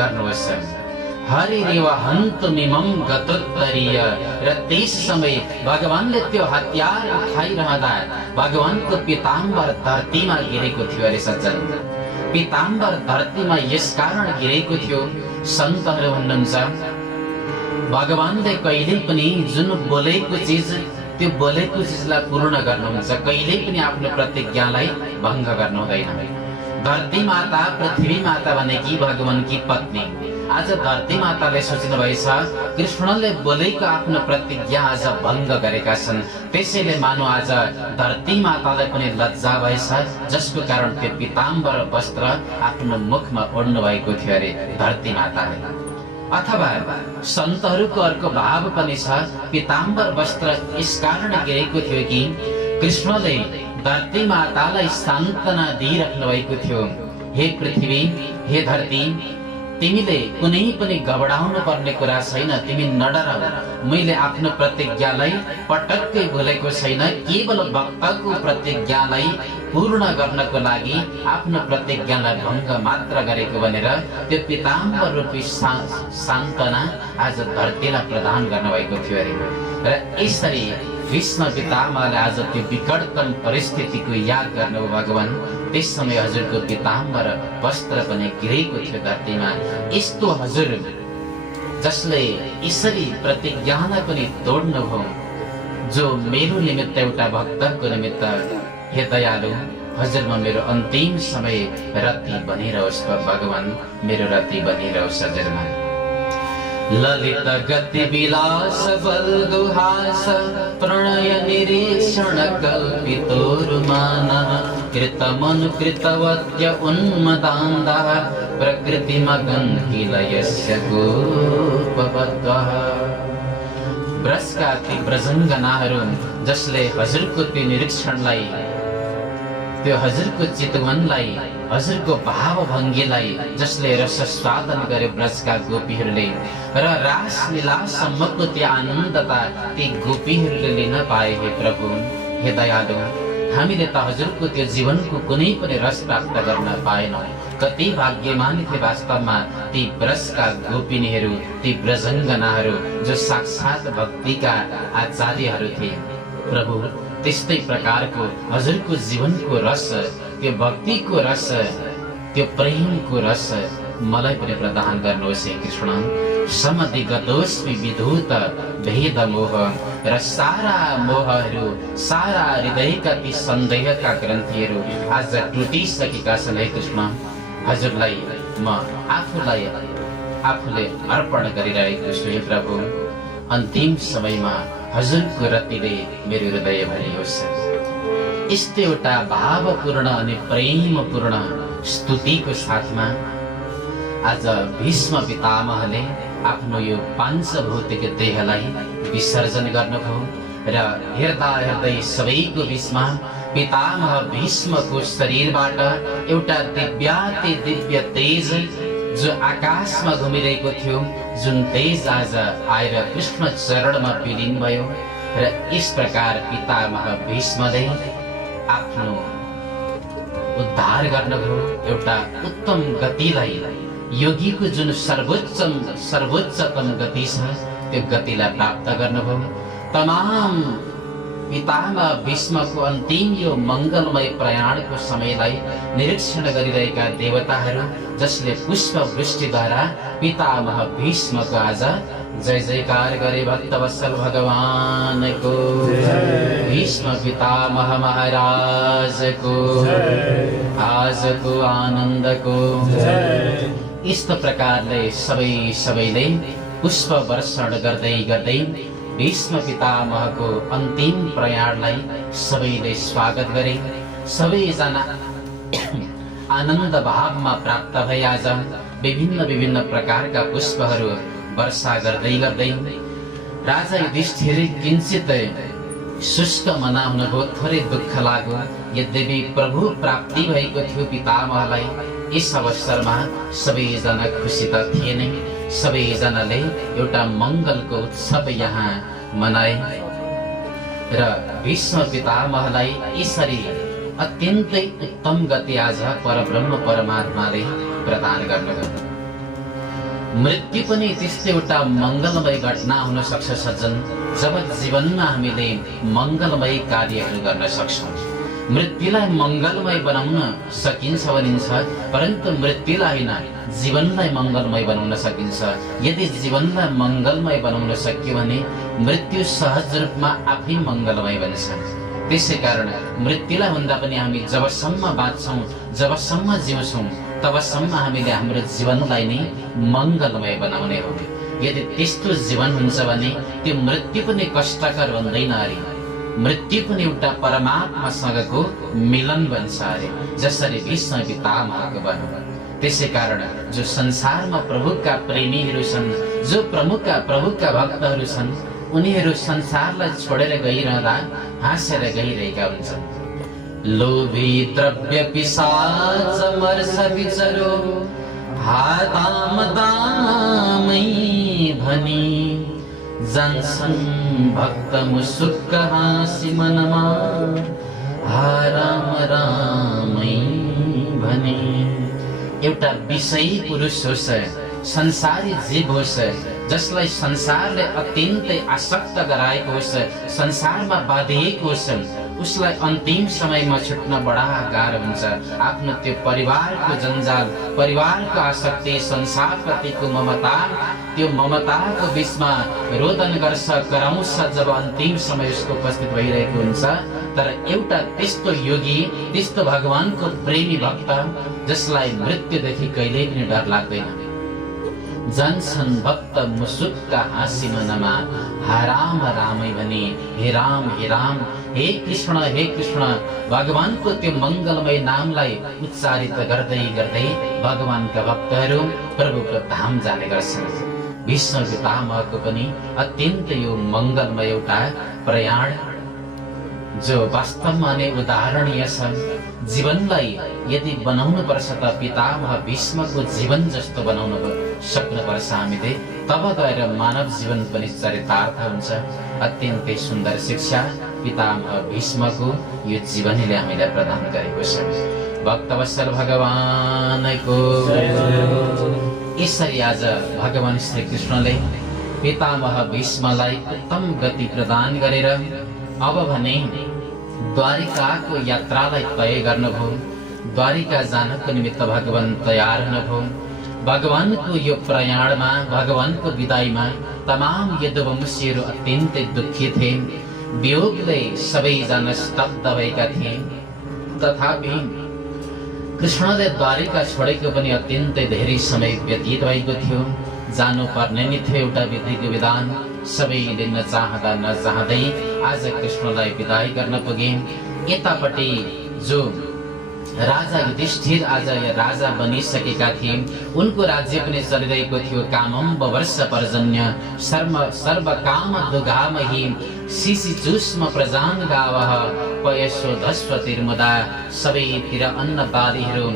गर्नुहोस्। हरिरेव हन्तुमिमं गतोत्तरीय, र त्यस समय भगवानले त्यो हतियार उठाइरहँदा भगवानको पिताम्बर धरतीमा गिरेको थियो अरे सज्जन। पिताम्बर धरतीमा यस कारण गिरेको थियो, सन्तहरू भन्नुहुन्छ भगवानले कहिल्यै पनि जुन बोलेको चिज त्यो बोलेको चिजलाई पूर्ण गर्नुहुन्छ, कहिल्यै पनि आफ्नो प्रतिज्ञालाई भङ्ग गर्नु हुँदैन। धरती माता पृथ्वी माता भनेकी भगवानकी पत्नी, आज धरती माताले सोच्नु भएछ कृष्णले बोलेको आफ्नो प्रतिज्ञा आज भङ्ग गरेका छन्, त्यसैले मानव आज धरती मातालाई पनि लज्जा भएछ, जसको कारण त्यो पिताम्बर वस्त्र आफ्नो मुखमा ओढ्नु भएको थियो अरे धरती माताले। अथवा सन्तहरूको अर्को भाव पनि छ, पिताम्बर वस्त्र यस कारण गिरेको थियो कि कृष्णले धरती मातालाई सान्त्वना दिइराख्नु भएको थियो। हे पृथ्वी, हे धरती, तिमीले कुनै पनि घबराउनु पर्ने कुरा छैन, तिमी नडराऊ। मैले आफ्नो प्रतिज्ञालाई पटक्कै भुलेको छैन, केवल भक्तको प्रतिज्ञालाई पूर्ण गर्नको लागि आफ्नो प्रतिज्ञालाई भङ्ग मात्र गरेको भनेर त्यो पिताम्बर रूपी सान्त्वना आज धरतीलाई प्रदान गर्नुभएको थियो अरे। र यसरी भीष्म पितामहले आज त्यो विकटतम परिस्थितिको याद गर्नुभयो भगवान। त्यस समय हजुरको पिताम्बर वस्त्र पनि गिरेको थियो धरतीमा। यस्तो हजुर जसले यसरी प्रतिज्ञालाई पनि तोड्नुभयो, जो मेरो निमित्त एउटा भक्तको निमित्त, हे दयालु हजुरमा मेरो अन्तिम समय रति बनिरहोस् भगवान, मेरो रति बनिरहोस् हजुरमा। ललित गति विलास बल गुहास प्रणय निरीक्षण कल्पितोरुमान कृत मनुकृतवत्य उन्मदान्दा प्रकृति मगन किलयस्य गोपवद्वः। ब्रजका ती ब्रजङ्गनाहरू जसले हजुरको त्यो निरीक्षणलाई, त्यो हजुरको चितवनलाई, हजुरको भावभङ्गीलाई जसले रसस्वादन गरे ब्रजका गोपीहरूले, र रासलीलासम्मको त्यो आनन्दता ती गोपीहरूले लिन पाए। हे प्रभु, हे दयालु, हामीले त हजुरको त्यो जीवनको कुनै पनि रस प्राप्त गर्न पाएनौँ। कति भाग्यमान थिए वास्तवमा ती ब्रजका गोपिनीहरू, ती ब्रजङ्गनाहरू जो साक्षात् भक्तिका आचार्यहरू थिए। प्रभु, त्यस्तै प्रकारको हजुरको जीवनको रस, त्यो भक्तिको रस, त्यो प्रेमको रस मलाई पनि प्रदान गर्नुहोस् हे कृष्ण। समधिगतोस्मि विधूत भेद मोह, र सारा मोहहरू, सारा हृदयका ती सन्देहका ग्रन्थीहरू आज टुटिसकेका छन् हे कृष्ण। हजुरलाई म आफूले अर्पण गरिरहेको छु हे प्रभु। अन्तिम समयमा हजुरको रतिले मेरो हृदय भरियोस्। यस्तो एउटा भावपूर्ण अनि प्रेमपूर्ण स्तुतिको साथमा आज भीष्म पितामहले आफ्नो यो पाञ्चभौतिक देहलाई विसर्जन गर्नुभयो। र हेर्दा हेर्दै सबैको बिचमा पितामह भीष्मको शरीरबाट एउटा दिव्याति दिव्य तेज जो आकाशमा घुमिरहेको थियो, जुन तेज आज आएर कृष्ण चरणमा विलीन भयो। र यस प्रकार पितामह भीष्मले आफ्नो उद्धार गर्नुभयो। एउटा उत्तम गतिलाई, योगीको जुन सर्वोच्चतम गति छ, त्यो गतिलाई प्राप्त गर्नुभयो। तमाम पितामह भीष्मको अन्तिम यो मङ्गलमय प्रयाणको समयलाई निरीक्षण गरिरहेका देवताहरू जसले पुष्प वृष्टिद्वारा पितामह भीष्मको आज जय जयकार गरे। भक्तवत्सल भगवानको, भीष्म पितामह महाराजको आजको आनन्दको। यस्तो प्रकारले सबैले पुष्प वर्षण गर्दै गर्दै भीष्म पितामहको अन्तिम प्रयाणलाई सबैले स्वागत गरे। सबैजना आनन्द भावमा प्राप्त भए। आज विभिन्न प्रकारका पुष्पहरू वर्षा गर्दै गर्दै राजा युधिष्ठिर किञ्चित शुष्क मना हुनुभयो, थोरै दुःख लाग्यो। यद्यपि प्रभु प्राप्ति भएको थियो पितामहलाई। यस अवसरमा सबैजना खुसी त थिए नै। सबैजनाले एउटा मङ्गलको उत्सव यहाँ मनाए र भीष्म पितामहलाई यसरी अत्यन्तै उत्तम गति आज परब्रह्म परमात्माले प्रदान गर्नुभयो। मृत्यु पनि त्यस्तै एउटा मङ्गलमय घटना हुन सक्छ सज्जन, जब जीवनमा हामीले मङ्गलमय कार्यहरू गर्न सक्छौँ। मृत्युलाई मङ्गलमय बनाउन सकिन्छ भनिन्छ, परन्तु मृत्युलाई होइन, जीवनलाई मङ्गलमय बनाउन सकिन्छ। यदि जीवनलाई मङ्गलमय बनाउन सकियो भने मृत्यु सहज रूपमा आफै मङ्गलमय बन्छ। त्यसै कारण मृत्युलाई भन्दा पनि हामी जबसम्म बाँच्छौँ, जबसम्म जिउँछौँ, तबसम्म हामीले हाम्रो जीवनलाई नै मङ्गलमय बनाउने हो। यदि त्यस्तो जीवन हुन्छ भने त्यो मृत्यु पनि कष्टकर बन्दैन अरे, मृत्यु पनि एउटा परमात्मासँगको मिलन बन्छ अरे, जसरी भीष्म पितामहको भयो। त्यसै कारण जो संसारमा प्रभुका प्रेमीहरू छन्, जो प्रभुका भक्तहरू छन्, उनीहरू संसारलाई छोडेर गइरहँदा हाँसेर गइरहेका हुन्छन्। लोभी द्रव्य पिशाच मर्ष विचरो हाताम भनी जान्छन् भक्त मुसुक्क हाँसी मनमा हा राम रामै भने। एउटा विषयी पुरुष होस्, संसारी जीव होस्, जसलाई संसारले अत्यन्तै आसक्त गराएको होस्, संसारमा बाँधिएको होस्, उसलाई अन्तिम समयमा छुट्न बडा गाह्रो हुन्छ। आफ्नो त्यो परिवारको जन्जाल, परिवारको आसक्ति, संसारप्रतिको ममता, त्यो ममताको बीचमा रोदन गर्छ, कराउँछ जब अन्तिम समय उसको उपस्थित भइरहेको हुन्छ। तर एउटा त्यस्तो योगी, त्यस्तो भगवानको प्रेमी भक्त जसलाई मृत्युदेखि कहिल्यै पनि डर लाग्दैन। जान्छन् भक्त मुसुक्क हाँसी मनमा हा राम रामै भने। हे राम हे राम, हे कृष्ण हे कृष्ण, भगवानको त्यो मङ्गलमय नामलाई उच्चारित गर्दै गर्दै भगवानका भक्तहरू प्रभुको धाम जाने गर्छन्। भीष्म पितामहको पनि अत्यन्त यो मङ्गलमय एउटा प्रयाण जो वास्तवमा नै उदाहरणीय छ। जीवनलाई यदि बनाउनु पर्छ त पितामह भीष्मको जीवन जस्तो बनाउनु सक्नुपर्छ हामीले, तब गएर मानव जीवन पनि चरितार्थ हुन्छ। अत्यन्तै सुन्दर शिक्षा पितामह भीष्मको यो जीवनले हामीलाई प्रदान गरेको छ। भक्तवत्सल भगवानको यसरी आज भगवान श्री कृष्णले पितामह भीष्मलाई उत्तम गति प्रदान गरेर अब भने द्वारिकाको यात्रालाई तय गर्नुभयो। द्वारिका जानको निमित्त भगवान तयार हुनुभयो। भगवानको यो प्रयाणमा, भगवानको विदाईमा तमाम यदुवंशीहरू अत्यन्तै दुःखी थिए। वियोगले सबैजना स्तब्ध भएका थिए। तथापि कृष्णले द्वारिका छोडेको पनि अत्यन्तै धेरै समय व्यतीत भएको थियो। जानु पर्ने नै थियो, एउटा विधिको विधान। सबैले नचाहँदा नचाहँदै आज कृष्णलाई विदाई गर्न पुगे। यतापट्टि जो राजा युधिष्ठिर आज राजा बनिसकेका थिए, उनको राज्य पनि चलिरहेको थियो। कामम वर्ष पर्जन्य सर्व काम दुगामहि शिशिचुष्म प्रजान गावः पयसो धस्वतिर्मुदा। सबैतिर अन्न बालीहरू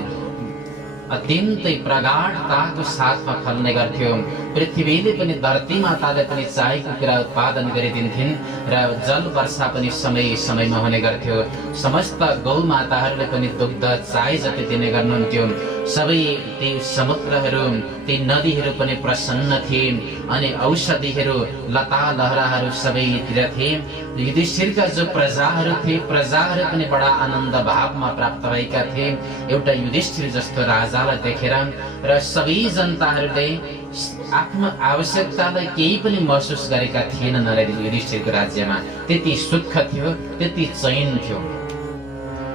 अत्यन्तै प्रगाढताको साथमा फल्ने गर्थ्यो। पृथ्वीले पनि, धरती माताले पनि चाहेको कुरा उत्पादन गरिदिन्थिन् र जल वर्षा पनि समय समयमा हुने गर्थ्यो। समस्त गौ माताहरूले पनि दुग्ध चाहे जति दिने गर्नुहुन्थ्यो। सबै ती समुद्रहरू, ती नदीहरू पनि प्रसन्न थिए अनि औषधिहरू, लता लहराहरू सबैतिर थिए। युधिष्ठिरका जो प्रजाहरू थिए, प्रजाहरू पनि बडा आनन्द भावमा प्राप्त भएका थिए एउटा युधिष्ठिर जस्तो राजालाई देखेर। र सबै जनताहरूले आफ्नो आवश्यकतालाई केही पनि महसुस गरेका थिएनन् युधिष्ठिरको राज्यमा। त्यति सुख थियो, त्यति चैन थियो।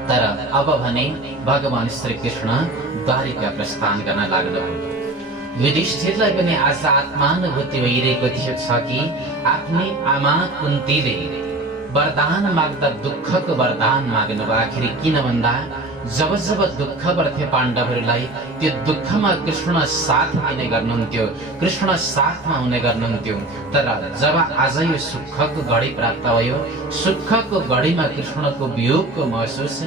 तर अब भने भगवान श्री कृष्ण द्वारिका प्रस्थान गर्न लाग्नुभयो। युधिष्ठिरलाई पनि आज आत्मानुभूति भइरहेको छ कि आफ्नी आमा कुन्तीले वरदान माग्दा दुःखको वरदान माग्नु भयो। आखिर किन भन्दा जब जब दुःख पर्थे पाण्डवहरूलाई, त्यो दुःखमा कृष्ण साथ दिने गर्नुहुन्थ्यो, कृष्ण साथमा हुने गर्नुहुन्थ्यो। तर जब आज यो सुखको घडी प्राप्त भयो, सुखको घडीमा कृष्णको वियोगको महसुस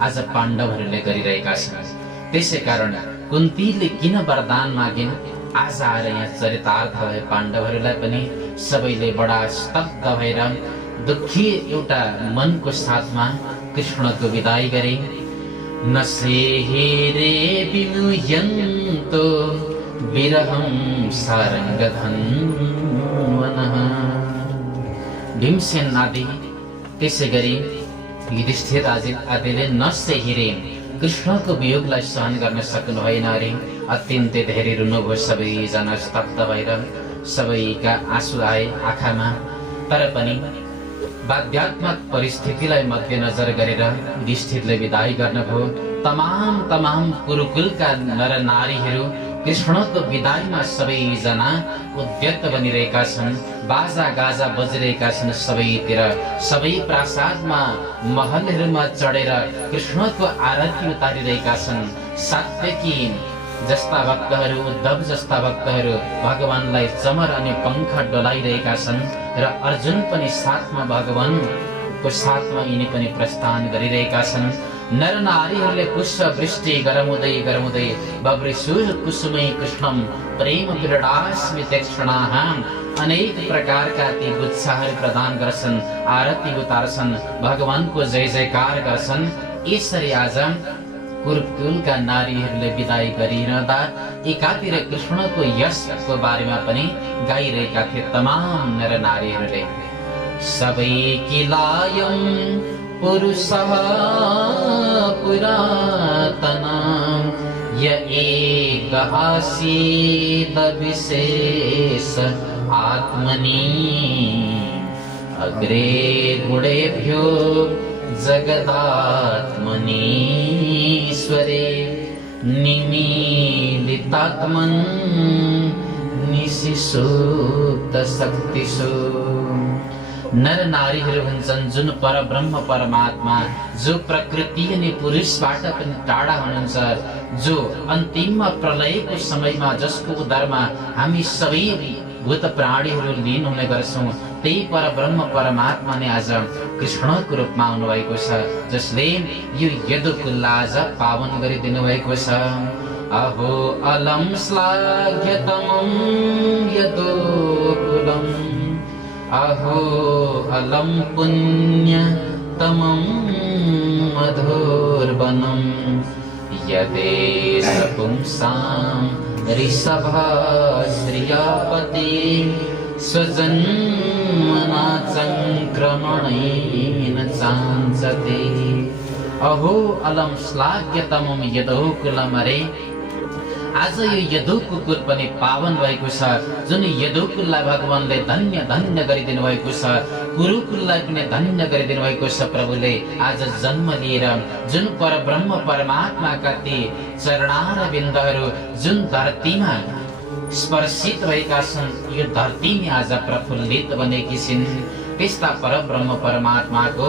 आज पाण्डवहरूले गरिरहेका छन्। त्यसै कारण कुन्तीले किन वरदान मागिन्, आज आएर यहाँ चरितार्थ भए। पाण्डवहरूलाई पनि सबैले बडा स्तब्ध भएर दुखी एउटा मनको साथमा कृष्णको विदाई गरे। नसेहे विमुह्यन्तो विरहं सारङ्गधन्वनः। भीमसेन आदि, त्यसै गरी युधिष्ठिर आदिले नसेहिरे कृष्णको वियोगलाई सहन गर्न सक्नु भएन अरे। अत्यन्तै धेरै रुनुभयो सबैजना स्तब्ध भएर, सबैका आँसु आए आँखामा। तर पनि बाध्यात्मक परिस्थितिलाई मध्यनजर गरेर युधिष्ठिरले विदाई गर्नुभयो। तमाम कुरुकुलका नर नारीहरू कृष्णको विदाईमा सबैजना उद्यत बनिरहेका छन्। बाजा गाजा बजिरहेका छन् सबैतिर। सबै प्रासादमा, महलहरूमा चढेर कृष्णको आरती उतारिरहेका छन्। सात्यकी जस्ता भक्तहरू, उद्धव जस्ता भक्तहरू भगवानलाई चमर अनि पंख डोलाइरहेका छन् र अर्जुन पनि साथमा, भगवानको साथमा यिनी पनि प्रस्थान गरिरहेका छन्। नर नारीहरूले पुष्प वृष्टि गरमुदै बब्रिसुर कुसुमै कृष्णम प्रेम विरडास्मि तीक्ष्णाहाम अनेक प्रकारका ती गुच्छाहरू प्रदान गर्छन्, आरती उतार्छन्, भगवानको जय जयकार गर्छन्। यसरी आज कुरुकुलका नारीहरूले विदाई गरिरहँदा एकातिर कृष्णको यशको बारेमा पनि गाइरहेका थिए तमाम नर नारीहरूले। सबै किलायम पुरुषः पुरातना य एक आसीद विशेष आत्मनि अग्रे गुणेभ्यो जगदात्मनीश्वरे निमीलितात्मन् निशिसुप्त शक्तिषु। नर नारीहरू हुन्छन् जुन परब्रह्म परमात्मा, जो प्रकृति अनि पुरुषबाट पनि टाढा हुनुहुन्छ, जो अन्तिममा प्रलयको समयमा जसको उदरमा हामी सबै भूत प्राणीहरू लीन हुने गर्छौं, त्यही परब्रह्म परमात्मा नै आज कृष्णको रूपमा आउनुभएको छ, जसले यो यदुकुललाई आज पावन गरिदिनु भएको छ। अहो अलम श्लाघ्यतमं यदुकुलम्, अहो अलम पुण्यतमं मधुर्वनं यदेष पुंसां ऋषभाश्रियापति स्वजन्मना संक्रमणेन चांचते। अहो अलम श्लाघ्यतमं यदुकुलम्, अरे आज यो यदुकुल पनि पावन भएको छ, जुन यदुकुललाई भगवानले धन्य धन्य गरिदिनु भएको छ, कुरुकुललाई पनि धन्य गरिदिनु भएको छ। प्रभुले आज जन्म लिएर जुन परब्रह्म परमात्माका ती चरणार बिन्दहरू जुन धरतीमा स्पर्शित भएका छन्, यो धरती नै आज प्रफुल्लित बनेकी छिन्। त्यस्ता परब्रह्म परमात्माको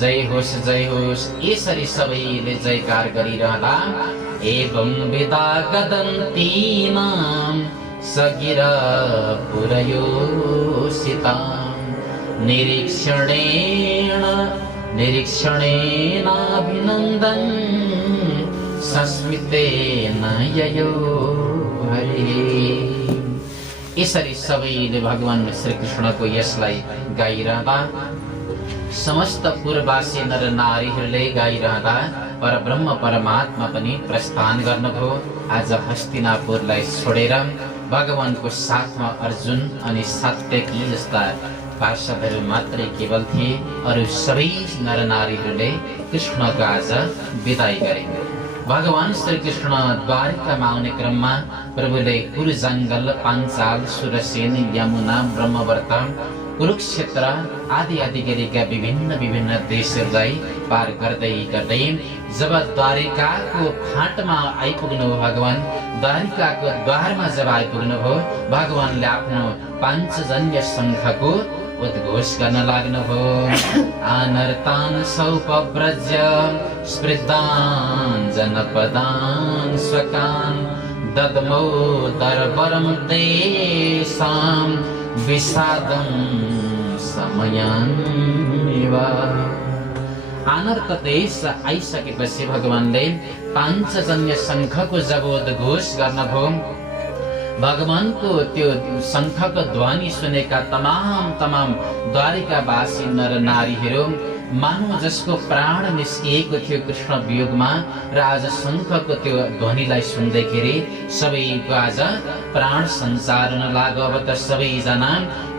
जय होस् जय होस्। यसरी सबैले जयकार गरिरहँदा एवं विदा गदन्तीनां सगिरा पुरयोषितां निरीक्षणेनाभिनन्दन् सस्मितेन ययो हरे। यसरी सबैले भगवान श्री कृष्णको यशलाई गाइरहँदा, समस्त पूर्ववासी नर नारीहरूले गाइरहँदा परब्रह्म परमात्मा पनि प्रस्थान गर्नुभयो। आज हस्तिनापुरलाई छोडेर भगवानको साथमा अर्जुन अनि सात्यकी जस्ता पार्षदहरू मात्रै केवल थिए। अरू सबै नर नारीहरूले कृष्णको आज विदाई गरे। भगवान श्री कृष्ण द्वारिकामा आउने क्रममा प्रभुले कुरु जङ्गल, पाञ्चाल, सुरसेन, यमुना, ब्रह्मवर्त, कुरुक्षेत्र आदि आदि गरेका विभिन्न देशहरूलाई पार गर्दै गर्दै जब द्वारिकाको फाँटमा आइपुग्नु, भगवान द्वारिकाको द्वारमा जब आइपुग्नु भयो, भगवानले आफ्नो पाञ्चजन्य शङ्खको उद्घोष गर्न लाग्नुभयो। आनर्तान् सौपव्रज्य स्पृद्धान् जनपदान् स्वकान् दद्मौ दरबरं तेषां विषादं समयान्निव। अनर्थ देश आइसकेपछि भगवानले पाञ्चजन्य शङ्खको जब उद्घोष गर्नुभयो, भगवानको त्यो शङ्खको ध्वनि सुनेका तमाम द्वारिकावासी नर नारीहरू मानव जसको प्राण निस्किएको थियो कृष्ण वियोगमा, र आज शङ्खको त्यो ध्वनिलाई सुन्दैखेरि सबैको आज प्राण सञ्चार हुन लाग्यो। अब त सबैजना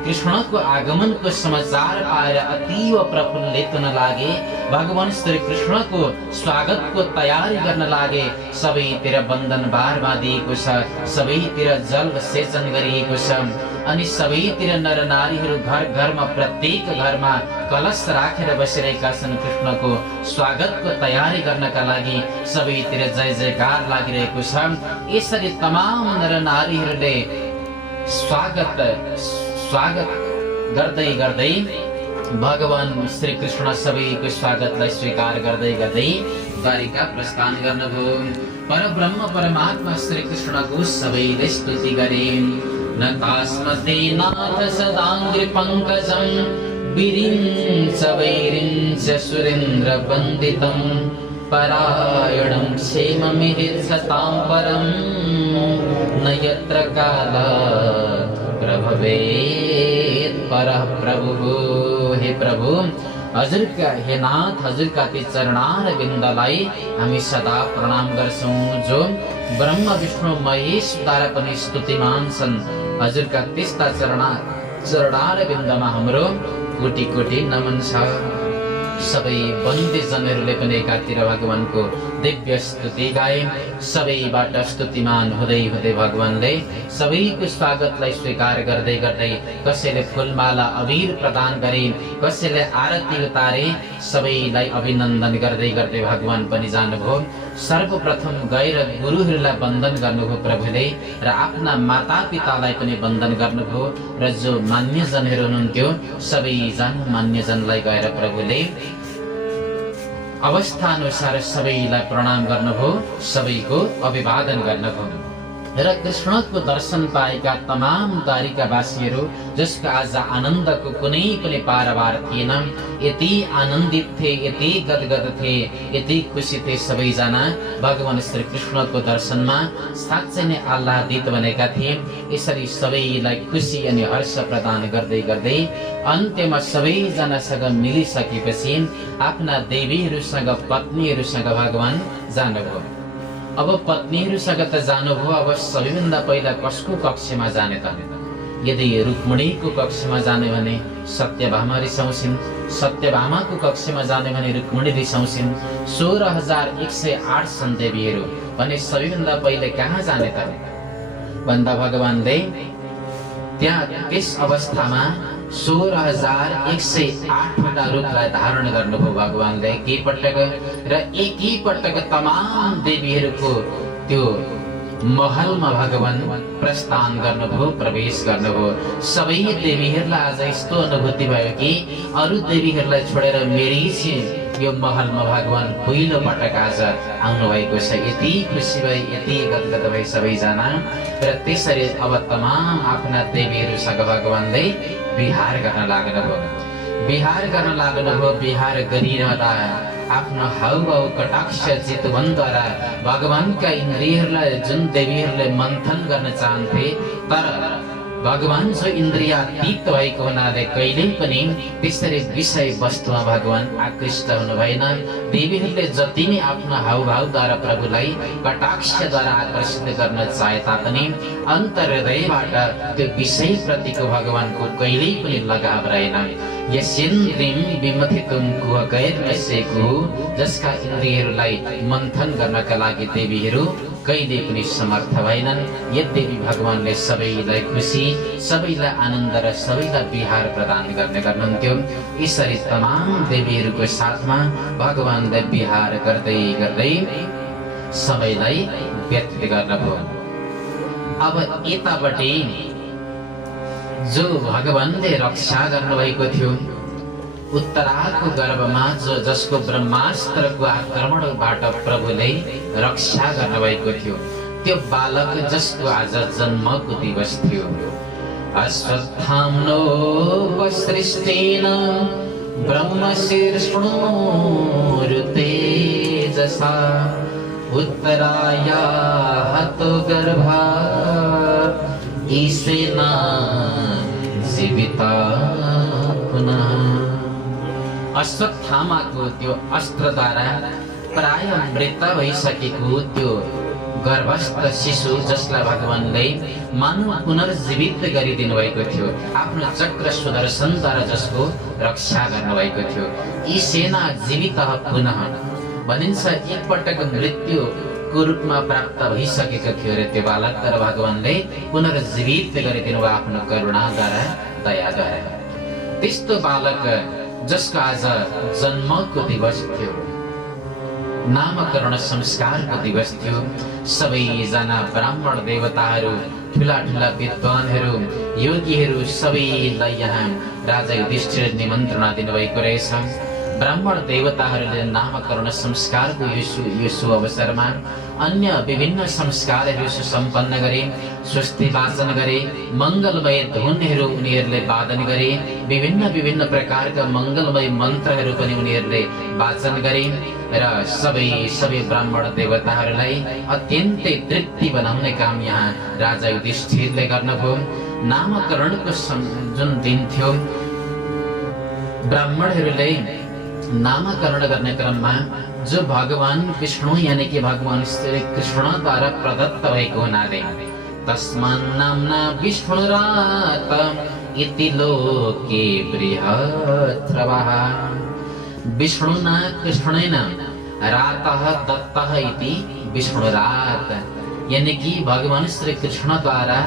कृष्णको आगमनको समाचार पाएर अतीव प्रफुल्लित हुन लागे। भगवान श्री कृष्णको स्वागतको तयारी गर्न लागे। सबैतिर बन्दन बार बाँधिएको छ, सबैतिर जल सेचन गरिएको छ, अनि सबैतिर नर नारीहरू घर घरमा प्रत्येक घरमा कलश राखेर बसिरहेका छन्। कृष्णको स्वागतको तयारी गर्नका लागि सबैतिर जय जयकार लागिरहेको छ। यसरी तमाम नर नारीहरूले स्वागत गर्दै गर्दै भगवान श्री कृष्ण सबैको स्वागतलाई स्वीकार गर्दै गर्दै द्वारिका प्रस्थान गर्नुभयो। परब्रह्म परमात्मा श्री कृष्णको सबैले स्तुति गरे। नतास्मते नाथ सदाङ्ग्रि पङ्कजं विरिञ्च वैरिञ्च सुरेन्द्र वन्दितं परायणं क्षेममिदित्सतां परं न यत्र कालः प्रभवेत् परः प्रभुः। हे प्रभु, हजुरका हे नाथ, हजुरका ती चरणार बिन्दलाई हामी सदा प्रणाम गर्छौं, जो ब्रह्म विष्णु महेशद्वारा पनि स्तुतिमान छन्। हजुरका त्यस्ता चरणार बिन्दमा हाम्रो कोटि कोटि नमन छ। सबै बन्दी जनहरूले पनि एकातिर भगवानको दिव्य स्तुति गाए। सबैबाट स्तुतिमान हुँदै हुँदै भगवानले सबैको स्वागतलाई स्वीकार गर्दै गर्दै कसैले फूलमाला अबीर प्रदान गरे, कसैले आरती उतारे, सबैलाई अभिनन्दन गर्दै गर्दै भगवान पनि जानुभयो। सर्वप्रथम गएर गुरुहरूलाई वन्दन गर्नुभयो प्रभुले, र आफ्ना माता पितालाई पनि वन्दन गर्नुभयो, र जो मान्यजनहरू हुनुहुन्थ्यो सबैजना मान्यजनलाई गएर प्रभुले अवस्थानुसार सबैलाई प्रणाम गर्नुभयो, सबैको अभिवादन गर्नुभयो। र कृष्णको दर्शन पाएका तमाम द्वारिकावासीहरू, जसको आज आनन्दको कुनै पनि पारवार थिएन, यति आनन्दित थिए, यति गदगद थिए, यति खुसी थिए सबैजना भगवान श्री कृष्णको दर्शनमा साँच्चै नै आह्लादित बनेका थिए। यसरी सबैलाई खुसी अनि हर्ष प्रदान गर्दै गर्दै अन्त्यमा सबैजनासँग मिलिसकेपछि आफ्ना देवीहरूसँग, पत्नीहरूसँग भगवान जानुभयो। अब पत्नीहरूसँग त जानुभयो, अब सबैभन्दा पहिला कसको कक्षमा जाने त? यदि रुक्मिणीको कक्षमा जाने भने सत्यभामा रिसाउँछिन्, सत्यभामाको कक्षमा जाने भने रुक्मिणी रिसाउँछिन्। 16,108 छन् देवीहरू भने सबैभन्दा पहिले कहाँ जाने त भन्दा भगवानले त्यहाँ त्यस अवस्थामा 16,108 वटा रूपलाई धारण गर्नुभयो भगवानले एकैपटक, र एकैपटक तमाम देवीहरूको त्यो महलमा भगवान प्रस्थान गर्नुभयो, प्रवेश गर्नुभयो। सबै देवीहरूलाई आज यस्तो अनुभूति भयो कि अरू देवीहरूलाई छोडेर मेरै यो महलमा भगवान पहिलो पटक आज आउनु भएको छ। यति खुसी भए, यति गदगद भए सबैजना। र त्यसरी अब तमाम आफ्ना देवीहरूसँग भगवानले विहार गर्न लाग्नुभयो। विहार गर्न लाग्नुभयो। विहार गरिरहँदा आफ्नो हाउभाउ कटाक्ष चितवनद्वारा भगवानका इन्द्रियहरूलाई, जुन देवीहरूले मन्थन गर्न चाहन्थे, तर भगवान जो इन्द्रियातीत भएको हुनाले कहिल्यै पनि त्यसरी विषय वस्तुमा भगवान आकृष्ट हुनु भएन। देवीहरूले जति नै आफ्नो हाउभाउद्वारा प्रभुलाई कटाक्षद्वारा आकर्षित गर्न चाहे तापनि अन्तर्हृदयबाट त्यो विषय प्रतिको भगवानको कहिल्यै पनि लगाव रहेन। यसेन्द्रिम विमथितुम कुह गैरमस्येकु, जसका इन्द्रियहरूलाई मन्थन गर्नका लागि देवीहरू कहिले पनि समर्थ भएनन्। यद्यपि भगवानले सबैलाई खुसी, सबैलाई आनन्द र सबैलाई विहार प्रदान गर्नुहुन्थ्यो। यसरी तमाम देवीहरूको साथमा भगवानले विहार गर्दै गर्दै सबैलाई व्यतीत गर्नुभयो। अब यतापट्टि जो भगवानले रक्षा गर्नुभएको थियो, उत्तराको गर्भमा जसको ब्रह्मास्त्रको आक्रमणबाट प्रभुले रक्षा गर्नुभएको थियो, त्यो बालक जसको आज जन्मको दिवस थियो। अश्वत्थाम्नोपसृष्टेन ब्रह्मशीर्षणोरुतेजसा उत्तराया हतो गर्भा ईशेना जीविता पुनः। अश्वत्थामाको त्यो अस्त्रद्वारा प्राय मृत भइसकेको त्यो गर्भस्थ शिशु, जसलाई भगवानले मानव पुनर्जीवित गरिदिनु भएको थियो, आफ्नो चक्र सुदर्शनद्वारा जसको रक्षा गर्नुभएको थियो। यी सेना जीवित पुनः भनिन्छ, एकपटक मृत्युको रूपमा प्राप्त भइसकेको थियो र त्यो बालक, तर भगवानले पुनर्जीवित गरिदिनु भयो आफ्नो करुणाद्वारा, दयाद्वारा। त्यस्तो बालक जसको आज जन्मको दिवस थियो, नामकरण संस्कारको दिवस थियो। सबैजना ब्राह्मण देवताहरू, ठुला ठुला विद्वानहरू, योगीहरू सबैलाई यहाँ राजा युधिष्ठिर निमन्त्रणा दिनुभएको रहेछ। ब्राह्मण देवताहरूले नामकरण संस्कारको यो शुभ अवसरमा अन्य विभिन्न संस्कारहरू सुसम्पन्न गरे, स्वस्ति वाचन गरे, मङ्गलमय धुनहरू उनीहरूले वादन गरे, विभिन्न विभिन्न प्रकारका मङ्गलमय मन्त्रहरू पनि उनीहरूले वाचन गरे र सबै ब्राह्मण देवताहरूलाई अत्यन्तै तृप्ति बनाउने काम यहाँ राजा युधिष्ठिरले गर्नुभयो। नामकरणको जुन दिन थियो, ब्राह्मणहरूले नामकरण गर्ने क्रममा जो भगवान विष्णु यानी कि भगवान श्री कृष्णद्वारा प्रदत्त भएको हुनाले तस्मान् नाम्ना विष्णुरात इति लोके बृहत्त्रवः। विष्णुना कृष्णेन रातः दत्तः इति विष्णुरात, यानी कि भगवान श्री कृष्ण द्वारा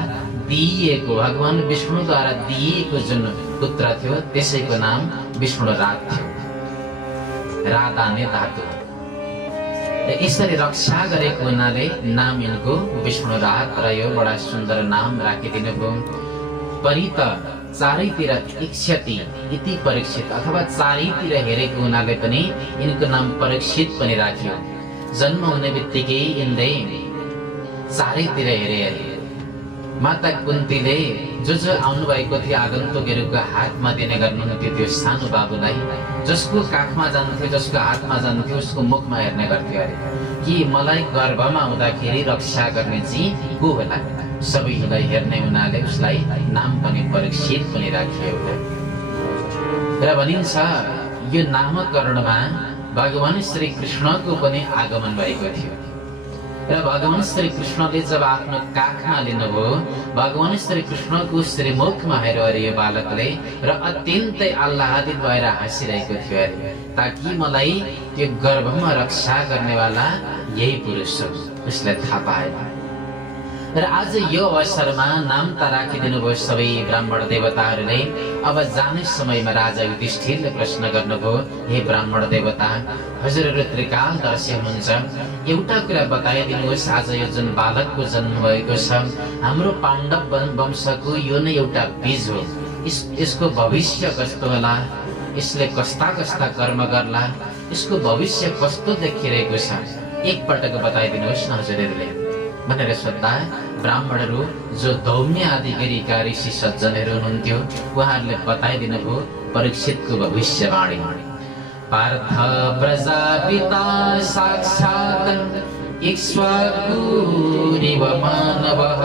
दिइएको, भगवान विष्णु द्वारा दिइएको जुन पुत्र थियो त्यसैको नाम विष्णुरात थियो। राधा ने धातु यसरी रक्षा गरेको हुनाले नाम यिनको विष्णुरात रह्यो। बडा सुन्दर नाम राखिदिनु भयो। परित चारैतिर इक्षति इति परीक्षित, अथवा चारैतिर हेरेको हुनाले पनि यिनको नाम परीक्षित पनि राखियो। जन्म हुने बित्तिकै यिनले चारैतिर हेरे। माता कुन्तीले जो आउनु भएको थियो आगन्तुकहरूको हातमा दिने गर्नुहुन्थ्यो त्यो सानो बाबुलाई, जसको काखमा जान्थ्यो, जसको हातमा जान्थ्यो, उसको मुखमा हेर्ने गर्थ्यो अरे कि मलाई गर्भमा हुँदाखेरि रक्षा गर्ने चाहिँ को होला। सबैलाई हेर्ने हुनाले उसलाई नाम पनि परीक्षित पनि राखियो। र भनिन्छ यो नामकरणमा भगवान श्री कृष्णको पनि आगमन भएको थियो। र भगवान श्री कृष्णले जब आफ्नो काखमा लिनुभयो, भगवान श्री कृष्णको श्रीमुखमा हेर अरे यो बालकले र अत्यन्तै आह्लादित भएर हाँसिरहेको थियो अरे, ताकि मलाई त्यो गर्भमा रक्षा गर्नेवाला यही पुरुष हो, उसले थाहा पाए। र आज यो अवसरमा नाम त राखिदिनु भयो सबै ब्राह्मण देवताहरूले। अब जाने समयमा राजा युधिष्ठिरले प्रश्न गर्नुभयो, हे ब्राह्मण देवता, हजुरहरू त्रिकालदर्शी हुनुहुन्छ, एउटा कुरा बताइदिनुहोस्, आज यो जुन बालकको जन्म भएको छ हाम्रो पाण्डव वंशको यो नै एउटा बीज हो, यसको भविष्य कस्तो होला, यसले कस्ता कस्ता कर्म गर्ला, यसको भविष्य कस्तो देखिरहेको छ, एकपटक बताइदिनुहोस् न हजुरहरूले भनेर सोद्धा ब्राह्मणहरू जो धौम्य आदि गिरीका ऋषि सज्जनहरू हुनुहुन्थ्यो उहाँहरूले बताइदिनु भयो परीक्षितको भविष्यवाणी। पार्थ प्रजापिता साक्षात् इक्ष्वाकुरिव मानवः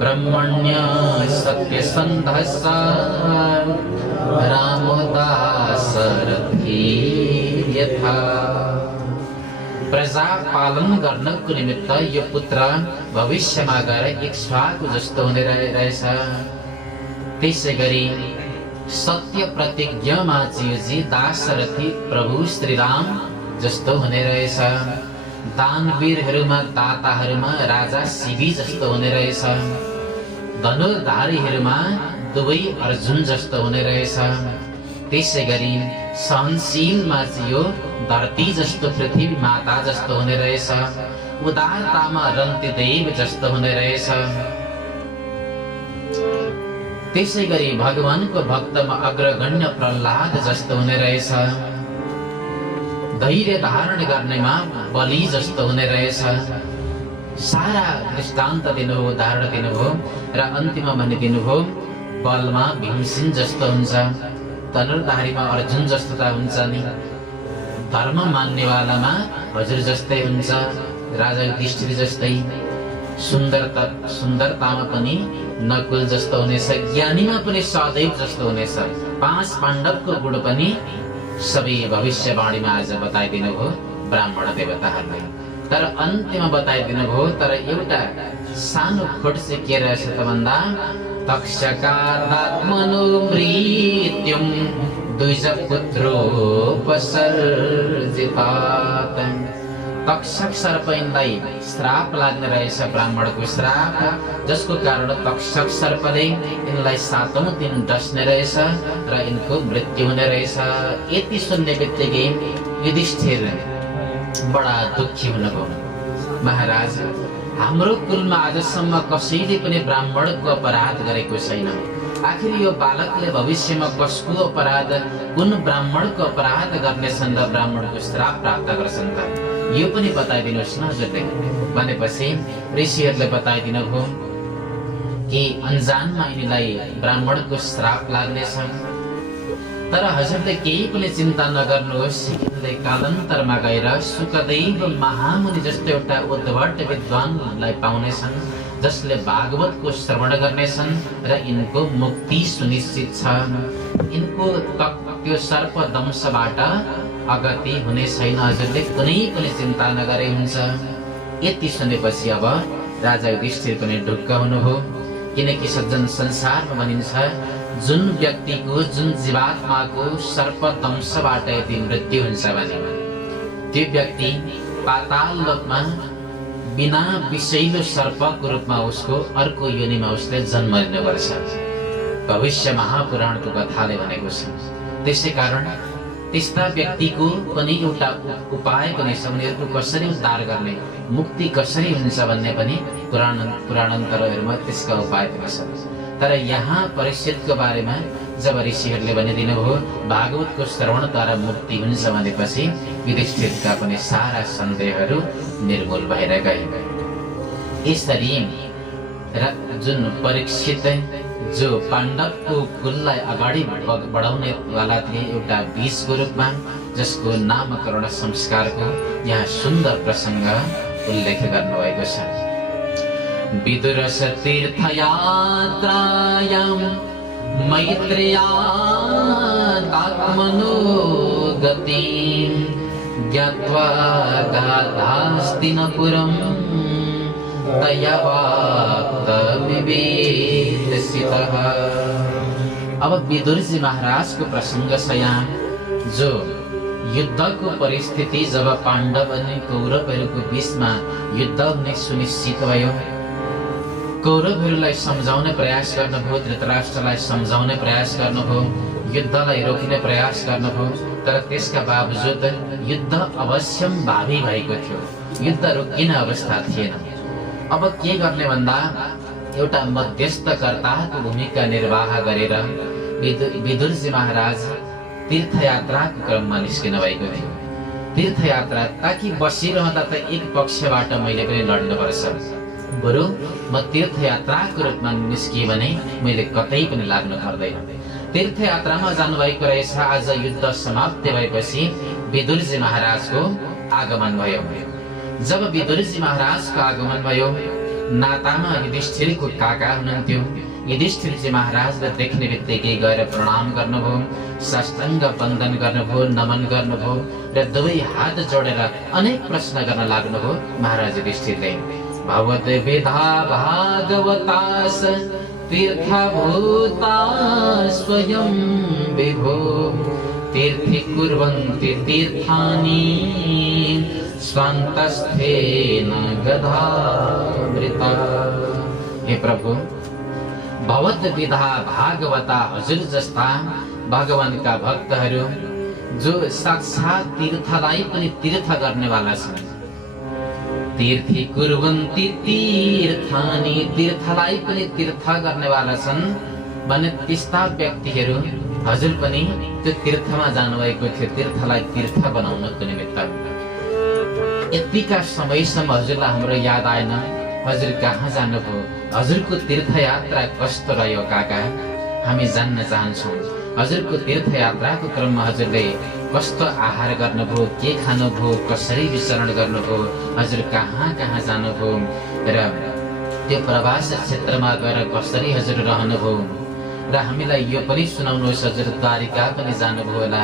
ब्रह्मण्य सत्यसन्धः रामदासरथी यथा। प्रजा पालन गर्नको निमित्त यो पुत्र भविष्यमा गएर इक्ष्वाकु जस्तो हुने रहेछ। त्यसै गरी सत्य प्रतिज्ञामा चाहिँ दासरथी प्रभु श्री राम जस्तो हुने रहेछ। दानवीरहरूमा दाताहरूमा राजा शिवी जस्तो हुने रहेछ। धनुर्धारीहरूमा दुवै अर्जुन जस्तो हुने रहेछ। त्यसै गरी सहनशीलमा चाहिँ यो धरती जस्तो पृथ्वी माता जस्तो हुने रहेछ। उदारतामा रन्तिदेव जस्तो हुने रहेछ। त्यसै गरी भगवानको भक्तमा अग्रगण्य प्रहलाद जस्तो हुने रहेछ। धैर्य धारण गर्नेमा बलि जस्तो हुने रहेछ। सारा दृष्टान्त दिनुभयो, उदाहरण दिनुभयो र अन्तिममा भनिदिनुभयो बलमा भीमसेन जस्तो हुन्छ, धनुर्धारीमा अर्जुन जस्तो त हुन्छ नि, धर्म मान्नेवालामा हजुर जस्तै हुन्छ, राजा युधिष्ठिर जस्तै, सुन्दरतामा पनि नकुल जस्तो हुनेछ, ज्ञानीमा पनि सहदेव जस्तो हुनेछ। 5 पाण्डवको गुण पनि सबै भविष्यवाणीमा आज बताइदिनु भयो ब्राह्मण देवताहरूले। तर अन्त्यमा बताइदिनु भयो, तर एउटा सानो खोट चाहिँ के रहेछ त भन्दा तक्षकादात्मनो मृत्युम द्विजपुत्रोपसर्जितात्। तक्षक सर्पलाई श्राप लाग्ने रहेछ, ब्राह्मणको श्राप, जसको कारण तक्षक सर्पले यिनलाई 7औं दिन डस्ने रहेछ र यिनको मृत्यु हुने रहेछ। यति सुन्ने बित्तिकै युधिष्ठिर बडा दुखी हुनुभयो। महाराज, हाम्रो कुलमा आजसम्म कसैले पनि ब्राह्मणको अपराध गरेको छैन। आखिर यो बालकले भविष्यमा कसको अपराध, कुन ब्राह्मणको अपराध गर्नेछन् र ब्राह्मणको श्राप प्राप्त गर्छन् त? यो पनि बताइदिनुहोस् न हजुरले भनेपछि ऋषिहरूले बताइदिनुभयो कि अन्जानमा यिनीलाई ब्राह्मणको श्राप लाग्नेछ, तर हजुरले केही पनि चिन्ता नगर्नुहोस्। यिनले कालान्तरमा गएर सुखदेव महामुनि जस्तो एउटा उद्भट विद्वानलाई पाउनेछन् जसले भागवतको श्रवण गर्नेछन् र यिनको मुक्ति सुनिश्चित छ। यिनको त्यो सर्प दंशबाट अगति हुने छैन, हजुरले कुनै पनि चिन्ता नगरे हुन्छ। यति सुनेपछि अब राजा युधिष्ठिर पनि ढुक्क हुनुभयो, किनकि सज्जन संसारमा भनिन्छ जुन व्यक्तिको, जुन जीवात्माको सर्प दंशबाट यदि मृत्यु हुन्छ भने त्यो व्यक्ति पाताल लोकमा बिना विषैलो सर्पको रूपमा उसको अर्को योनिमा उसले जन्म लिनुपर्छ। भविष्य महापुराणको कथाले भनेको छ। त्यसै कारण त्यस्ता व्यक्तिको पनि एउटा उपाय पनि छ, उनीहरूको कसरी उद्धार गर्ने, मुक्ति कसरी हुन्छ भन्ने पनि पुराणान्तरहरूमा त्यसका उपाय पनि छ। तर यहाँ परीक्षितको बारेमा जब ऋषिहरूले भनिदिनु भयो भागवतको श्रवणद्वारा मुक्ति हुन्छ भनेपछि युधिष्ठिरका पनि सारा सन्देहहरू निर्मूल भएर गए। यसरी जुन परीक्षित जो पाण्डवको कुललाई अगाडि बढाउने वाला थिए एउटा बीजको रूपमा, जसको नामकरण संस्कारको यहाँ सुन्दर प्रसङ्ग उल्लेख गर्नुभएको छ। विदुरस तीर्थयात्रायां मैत्रेयादात्मनो गतिं ज्ञात्वा गाधास्तिनपुरं तयवाप्तविवेदसितः। अब विदुर जी महाराजको प्रसङ्ग छ यहाँ, जो युद्धको परिस्थिति जब पाण्डव अनि कौरवहरूको बीचमा युद्ध हुने सुनिश्चित भयो, कौरवहरूलाई सम्झाउने प्रयास गर्नुभयो, धृतराष्ट्रलाई सम्झाउने प्रयास गर्नुभयो, युद्धलाई रोक्ने प्रयास गर्नुभयो, तर त्यसका बावजुद युद्ध अवश्यम भावी भएको थियो, युद्ध रोकिने अवस्था थिएन। अब के गर्ने भन्दा एउटा मध्यस्थकर्ताको भूमिका निर्वाह गरेर विदुरजी महाराज तीर्थयात्राको क्रममा निस्किनु भएको थियो। तीर्थयात्रा ताकि बसिरहँदा त एक पक्षबाट मैले पनि लड्नुपर्छ, बरु म तीर्थयात्राको रूपमा निस्किए भने मैले कतै पनि लाग्नु पर्दैन। तीर्थयात्रामा जानुभएको रहेछ। आज युद्ध समाप्त भएपछि विदुरजी महाराजको आगमन भयो। जब विदुरजी महाराजको आगमन भयो, नातामा युधिष्ठिरको काका हुनुहुन्थ्यो। युधिष्ठिरजी महाराजलाई देख्ने बित्तिकै गएर प्रणाम गर्नुभयो, साष्टाङ्ग वन्दन गर्नुभयो, नमन गर्नुभयो र दुवै हात जोडेर अनेक प्रश्न गर्न लाग्नुभयो। महाराज युधिष्ठिरले भवत विधा भागवतास तीर्थभूता स्वयं विभो तीर्थि कुर्वन्ति तीर्थानि स्वान्तस्थेन गधामृता। हे प्रभु, भवत विधा भागवता, हजुर जस्ता भगवानका भक्तहरू जो साक्षात तीर्थलाई पनि तीर्थ गर्नेवाला छन्। तीर्थि कुर्वन्ति तीर्थानि, तीर्थलाई पनि तीर्थ गर्नेवाला छन् भने त्यस्ता व्यक्तिहरू हजुर पनि त्यो तीर्थमा जानुभएको थियो, तीर्थलाई तीर्थ बनाउनको निमित्त। यतिका समयसम्म हजुरलाई हाम्रो याद आएन, हजुर कहाँ जानुभयो, हजुरको तीर्थयात्रा कस्तो रह्यो काका, हामी जान्न चाहन्छौँ। हजुरको तीर्थयात्राको क्रममा हजुरले कस्तो आहार गर्नुभयो, के खानुभयो, कसरी विचरण गर्नुभयो, हजुर कहाँ कहाँ जानुभयो र त्यो प्रवास क्षेत्रमा गएर कसरी हजुर रहनुभयो र हामीलाई यो पनि सुनाउनुहोस्, हजुर द्वारिका पनि जानुभयो होला,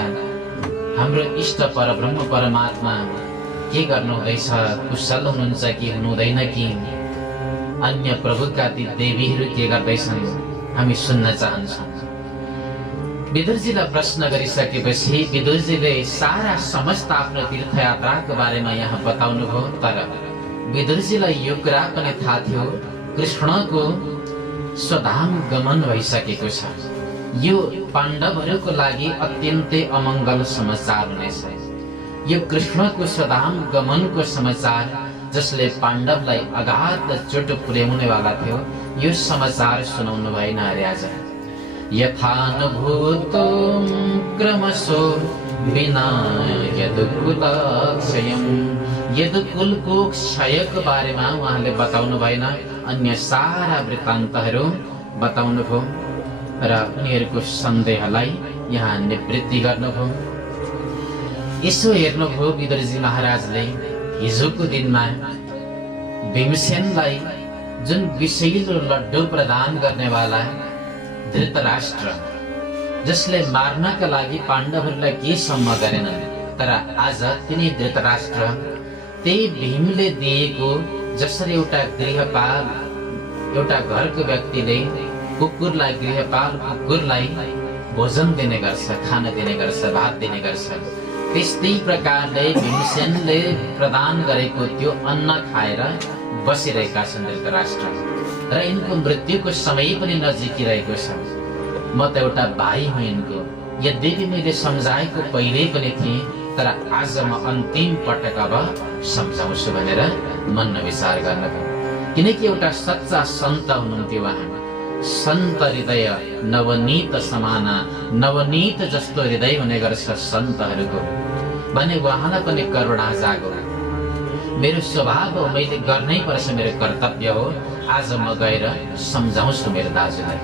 हाम्रो इष्ट परब्रह्म परमात्मा के गर्नुहुँदैछ, कुशल हुनुहुन्छ कि हुनुहुँदैन, कि अन्य प्रभुका ती देवीहरू के गर्दैछन्, हामी सुन्न चाहन्छौँ। विदुरजीलाई प्रश्न गरिसकेपछि विदुरजीले सारा समस्त आफ्नो तीर्थयात्राको बारेमा यहाँ बताउनु भयो। तर विदुरजीलाई यो कुरा पनि थाहा थियो कृष्णको स्वधाम गमन भइसकेको छ, यो पाण्डवहरूको लागि अत्यन्तै अमङ्गल समाचार हुनेछ। यो कृष्णको स्वधाम गमनको समाचार जसले पाण्डवलाई अगाध चोट पुर्याउने वाला थियो, यो समाचार सुनाउनु भएन अरे आज। यथानुभूतो क्रमशो विना यदुकुलक्षयं यदुकुलको क्षयको बारेमा उहाँले बताउनु भएन, अन्य सारा वृत्तान्तहरू बताउनुभयो र उनीहरूको सन्देहलाई यहाँ निवृत्ति गर्नुभयो। यसो हेर्नुभयो विदुरजी महाराजले हिजोको दिनमा भीमसेनलाई जुन विषैलो लड्डु प्रदान गर्नेवाला धृतराष्ट्र, जसले मार्नका लागि पाण्डवहरूलाई केसम्म गरेनन्, तर आज तिनी धृतराष्ट्र त्यही भीमले दिएको, जसरी एउटा गृहपाल, एउटा घरको व्यक्तिले कुकुरलाई, गृहपाल कुकुरलाई भोजन दिने गर्छ, खाना दिने गर्छ, भात दिने गर्छ, त्यस्तै प्रकारले भीमसेनले प्रदान गरेको त्यो अन्न खाएर बसिरहेका छन् धृतराष्ट्र र यिनको मृत्युको समय पनि नजिकिरहेको छ। म त एउटा भाइ हुँ यिनको, यद्यपि मैले सम्झाएको पहिले पनि थिएँ, तर आज म अन्तिम पटक अब सम्झाउँछु भनेर मन विचार गर्नुभयो। किनकि एउटा सच्चा सन्त हुनुहुन्थ्यो उहाँ। सन्त हृदय नवनीत समाना, नवनीत जस्तो हृदय हुने गर्छ सन्तहरूको भने उहाँलाई पनि करुणा जागो। मेरो स्वभाव हो, मैले गर्नै पर्छ, मेरो कर्तव्य हो। आज म गएर सम्झाउँछु मेरो दाजुलाई।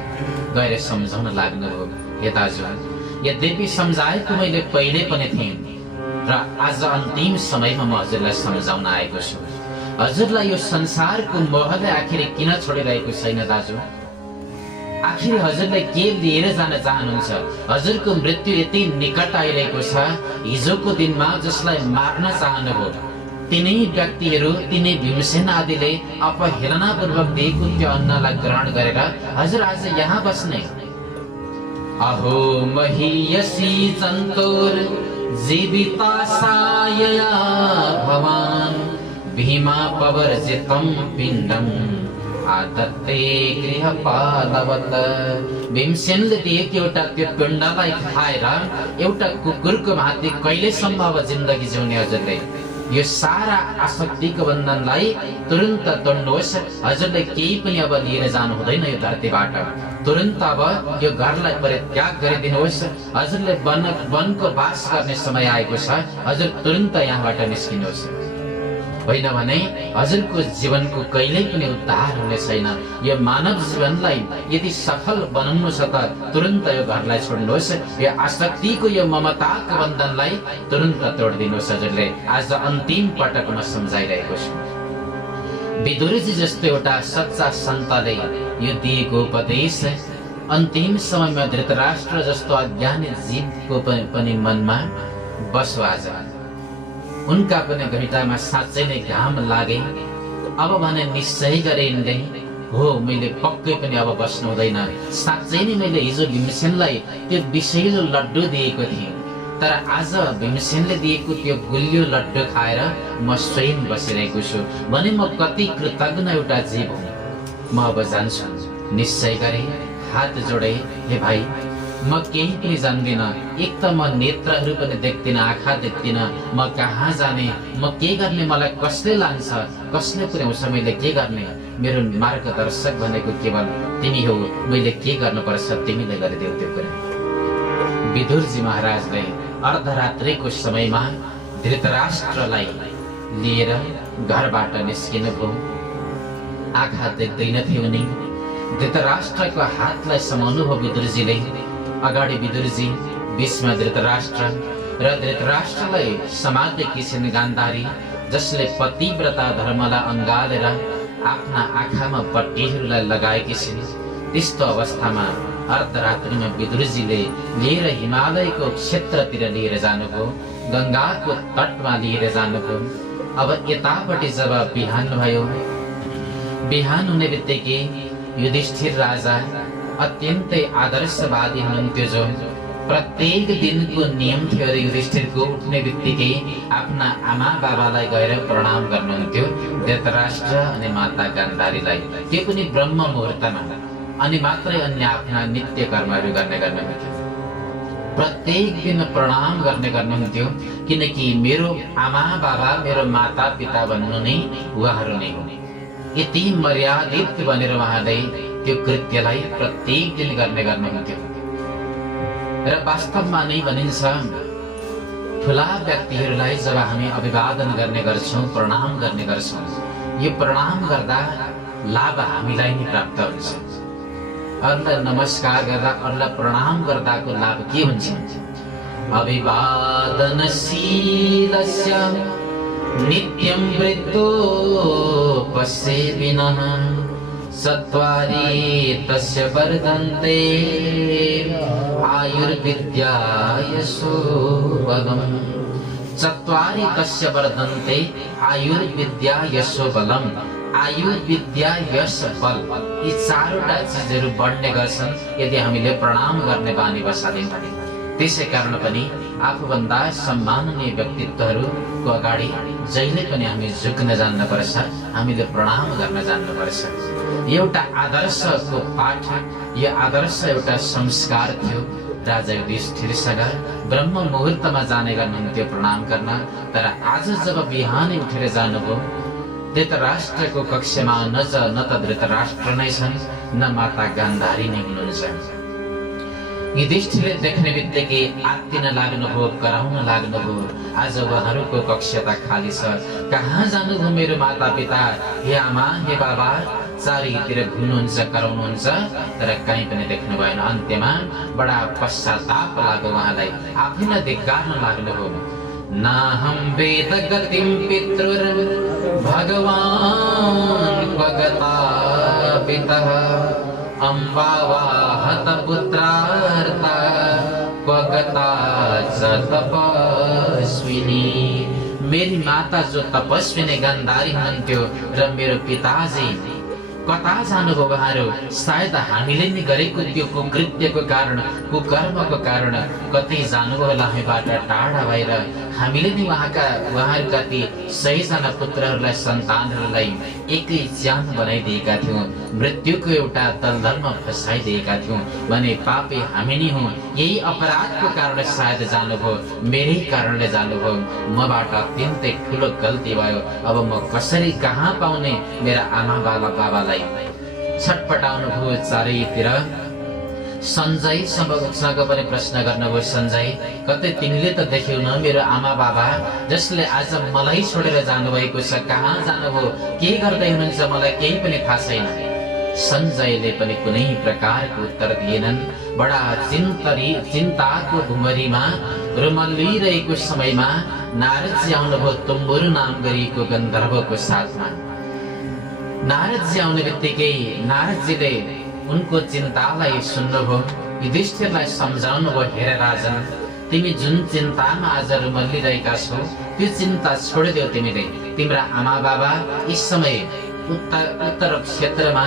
गएर सम्झाउन लाग्नुभयो। हे दाजु, यद्यपि सम्झाएको मैले पहिले पनि थिएँ र आज अन्तिम समयमा म हजुरलाई सम्झाउन आएको छु। हजुरलाई यो संसारको मोहले आखिर किन छोडिरहेको छैन दाजु? आखिर हजुरलाई के लिएर जान चाहनुहुन्छ? हजुरको मृत्यु यति निकट आइरहेको छ। हिजोको दिनमा जसलाई मार्न चाहनुभयो तिनै व्यक्तिहरू, तिनै भीमसेन आदिले अपहेलनापूर्वक दिएको त्यो अन्नलाई ग्रहण गरेर हजुर आज यहाँ बस्ने। अहो महीयसी जन्तोर जीवितासायया भवान भीमा पवर्जितं पिण्डम आदत्ते गृहपालवत। भीमसेनले दिएको एउटा त्यो पिण्डलाई खाएर एउटा कुकुरको भाँति कहिलेसम्म अब जिन्दगी जिउने हजुरले? यो सारा आसक्तिको बन्धनलाई तुरन्त तोड्नुहोस्। हजुरले केही पनि अब लिएर जानु हुँदैन यो धरतीबाट। तुरन्त अब यो घरलाई परित्याग गरिदिनुहोस्। हजुरले वनको बास गर्ने समय आएको छ। हजुर तुरन्त यहाँबाट निस्किनुहोस्, होइन भने हजुरको जीवनको कहिल्यै पनि उद्धार हुने छैन। यो मानव जीवनलाई यदि सफल बनाउनु छ त तुरन्त यो घरलाई छोड्नुहोस्। यो आसक्तिको, यो ममताको बन्धनलाई तुरन्त तोडिदिनुहोस्। हजुरले आज अन्तिम पटक म सम्झाइरहेको छु। विदुरजी जस्तो एउटा सच्चा सन्तले यो दिएको उपदेश अन्तिम समयमा धृतराष्ट्र जस्तो अज्ञानी जीवको पनि मनमा बसो। आज उनका पनि घैँटामा साँच्चै नै घाम लागे। अब भने निश्चय गरे यिनले, हो मैले पक्कै पनि अब बस्नु हुँदैन। साँच्चै नै मैले हिजो भीमसेनलाई त्यो विषैलो लड्डु दिएको थिएँ, तर आज भीमसेनले दिएको त्यो गुलियो लड्डु खाएर म स्वयं बसिरहेको छु भने म कति कृतज्ञ एउटा जीव हुँ। म अब जान्छु। निश्चय गरे, हात जोडे, हे भाइ म केही पनि जान्दिन। एक त म नेत्रहरू पनि देख्दिन, आँखा देख्दिन। म कहाँ जाने, म के गर्ने, मलाई कसले लान्छ, कसले पुर्याउँछ, मैले के गर्ने? मेरो मार्गदर्शक भनेको केवल तिमी हो। मैले के गर्नुपर्छ तिमीले गरिदेऊ त्यो कुरा। विदुरजी महाराजले अर्धरात्रिको समयमा धृतराष्ट्रलाई लिएर घरबाट निस्किनु भयो। आँखा देख्दैनथे उनी। धृतराष्ट्रको हातलाई समाउनु भयो विदुरजीले। अगाडि विदुरजी, बीचमा धृतराष्ट्र र धृतराष्ट्रलाई समातेकी छिन् गान्धारी, जसले पतिव्रता धर्मलाई अँगालेर आफ्ना आँखामा पट्टीहरूलाई लगाएकी छिन्। त्यस्तो अवस्थामा अर्धरात्रिमा विदुरजीले लिएर हिमालयको क्षेत्रतिर लिएर जानुभयो, गङ्गाको तटमा लिएर जानुभयो। अब यतापट्टि जब बिहान भयो, बिहान हुने बित्तिकै युधिष्ठिर राजा अत्यन्तै आदर्शवादी हुनुहुन्थ्यो, जो प्रत्येक दिनको नियम थियो अरे युधिष्ठिरको उठ्ने बित्तिकै आफ्ना आमा बाबालाई गएर प्रणाम गर्नुहुन्थ्यो, धृतराष्ट्र अनि माता गान्धारीलाई, त्यो पनि ब्रह्म मुहुर्तमा, अनि मात्रै अन्य आफ्ना नित्य कर्महरू गर्ने गर्नुहुन्थ्यो। प्रत्येक दिन प्रणाम गर्ने गर्नुहुन्थ्यो, किनकि मेरो आमा बाबा, मेरो माता पिता भन्नु नै उहाँहरू नै हो। यति मर्यादित भनेर उहाँले त्यो कृत्यलाई प्रत्येक दिन गर्ने गर्नुहुन्थ्यो। र वास्तवमा नै भनिन्छ ठुला व्यक्तिहरूलाई जब हामी अभिवादन गर्ने गर्छौं, प्रणाम गर्ने गर्छौं, यो प्रणाम गर्दा लाभ हामीलाई नै प्राप्त हुन्छ। अरूलाई नमस्कार गर्दा, अरूलाई प्रणाम गर्दाको लाभ के हुन्छ? अभिवादनशीलस्य नित्यं वृद्धोपसेविनः चत्वारि तस्य वर्धन्ते आयुर्विद्या यशोबलम्। चत्वारि तस्य वर्धन्ते आयुर्विद्या यशोबलम्। आयु, विद्या, यश, बल, यी चारवटा चिजहरू बढ्ने गर्छन् यदि हामीले प्रणाम गर्ने बानी बसाल्यौं भने। त्यसै कारण पनि आफूभन्दा सम्माननीय व्यक्तित्वहरूको अगाडि जहिले पनि हामी झुक्न जान्नुपर्छ, हामीले प्रणाम गर्न जान्नुपर्छ। एउटा आदर्शको पाठ, यो आदर्श एउटा संस्कार थियो। राजा युधिष्ठिरसँग ब्रह्म मुहुर्तमा जाने गर्नुहुन्थ्यो प्रणाम गर्न, तर आज जब बिहानै उठेर जानुभयो, धृतराष्ट्रको कक्षमा न त धृतराष्ट्र नै छन्, न माता गान्धारी नै हुनुहुन्छ। युधिष्ठिरले देख्ने बित्तिकै आत्तिन लाग्नुभयो, कराउन लाग्नुभयो। आज उहाँहरूको कक्ष त खाली छ, कहाँ जानुभयो मेरो माता पिता? हे आमा, हे बाबा, चारैतिर घुम्नुहुन्छ, कराउनुहुन्छ, तर कहीँ पनि देख्नु भएन। अन्त्यमा बडा पश्चाताप लाग्यो उहाँलाई, आफैलाई धिक्कार्न लाग्नुभयो। नाहं वेद गतिं पितृर्भगवान् क्वगता पितः अम्बावाहत पुत्रार्ता क्वगता च तपस्विनी। मेरी माता जो तपस्विनी गान्धारी हुनुहुन्थ्यो र मेरो पिताजी कता जानुभयो उहाँहरू? सायद हामीले नै गरेको त्यो कुकृत्यको कारण, कुकर्मको कारण कतै जानुभयो होला हामीबाट टाढा भएर। हामीले नै उहाँहरूका ती 100 जना पुत्रहरूलाई, सन्तानहरूलाई एकै ज्यान बनाइदिएका थियौं, मृत्युको एउटा दलदलमा फसाइदिएका थियौं भने पापी हामी नै हौं। यही अपराधको कारण सायद जानुभयो, मेरै कारणले जानुभयो। मबाट अत्यन्तै ठुलो गल्ती भयो। अब म कसरी कहाँ पाउने मेरा आमा बाबालाई? छटपटाउनु भयो चारैतिर। सञ्जयसँग पनि प्रश्न गर्नुभयो, सञ्जय, कतै तिमीले त देख्यौ न मेरो आमा बाबा जसले आज मलाई छोडेर जानुभएको छ? कहाँ जानुभयो? के गर्दै हुनुहुन्छ? मलाई केही पनि थाहा छैन। सञ्जयले पनि कुनै प्रकारको उत्तर दिएनन्। बडा चिन्ताको भुमरीमा रुमल्लिरहेको समयमा नारदजी आउनुभयो, तुम्बुरु नाम गरिएको गन्धर्वको साथमा। नारदजी आउने बित्तिकै नारदजीले उनको चिन्तालाई सुन्नुभयो, युधिष्ठिरलाई सम्झाउनु भयो, हेर राजन, तिमी जुन चिन्तामा आज रुमल्लिरहेका छौ त्यो चिन्ता छोडिदेऊ। तिमीले तिम्रा आमा बाबा यस समय उत्तर क्षेत्रमा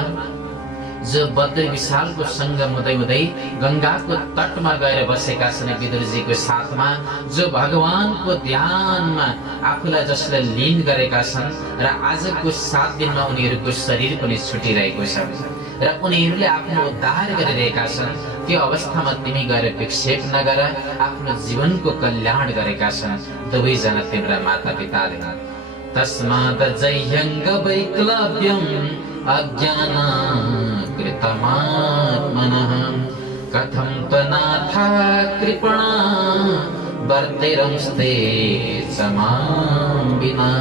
जो बद्री विशालको संगम हुँदै गंगाको तटमा गएर बसेका छन् विदुरजीको साथमा, जो भगवानको ध्यानमा आफूलाई जसले लीन गरेका छन् र आजको 7 दिनमा उनीहरूको शरीर पनि छुटिरहेको छ र उनीहरूले आफ्नो उद्धार गरिरहेका छन्। त्यो अवस्थामा तिमी गएर विक्षेप नगर, आफ्नो जीवनको कल्याण गरेका छन् दुवैजना तिम्रा माता पिताले। तस्मात् जह्यङ्ग वैक्लव्यम् अज्ञाना कृतमात्मनः कथं त्वनाथा कृपणा वर्तिरंस्ते समां विना।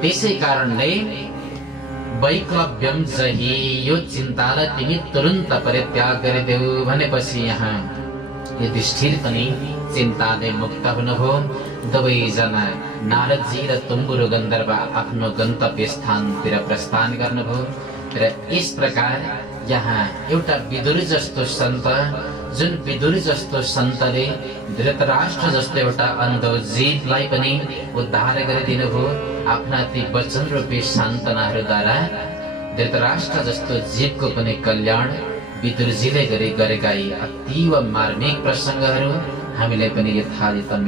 त्यसै कारणले वैक्लव्यम जहि, यो चिन्तालाई तिमी तुरुन्त परित्याग गरिदेऊ भनेपछि यहाँ युधिष्ठिर पनि चिन्ताले मुक्त हुनुभयो। दुवैजना नारदजी र तुम्बुरु गन्धर्व आफ्नो गन्तव्य स्थानतिर प्रस्थान गर्नुभयो र यस प्रकार यहाँ एउटा विदुर जस्तो सन्त, जुन विदुर जस्तो सन्तले धृतराष्ट्र जस्तो एउटा अन्ध जीवलाई पनि उद्धार गरिदिनु भयो आफ्ना ती वचन रूपी सान्त्वनाहरूद्वारा। धृतराष्ट्र जस्तो जीवको पनि कल्याण विदुरजीले गरेका यी अतीव मार्मिक प्रसङ्गहरू हामीले पनि यथालितम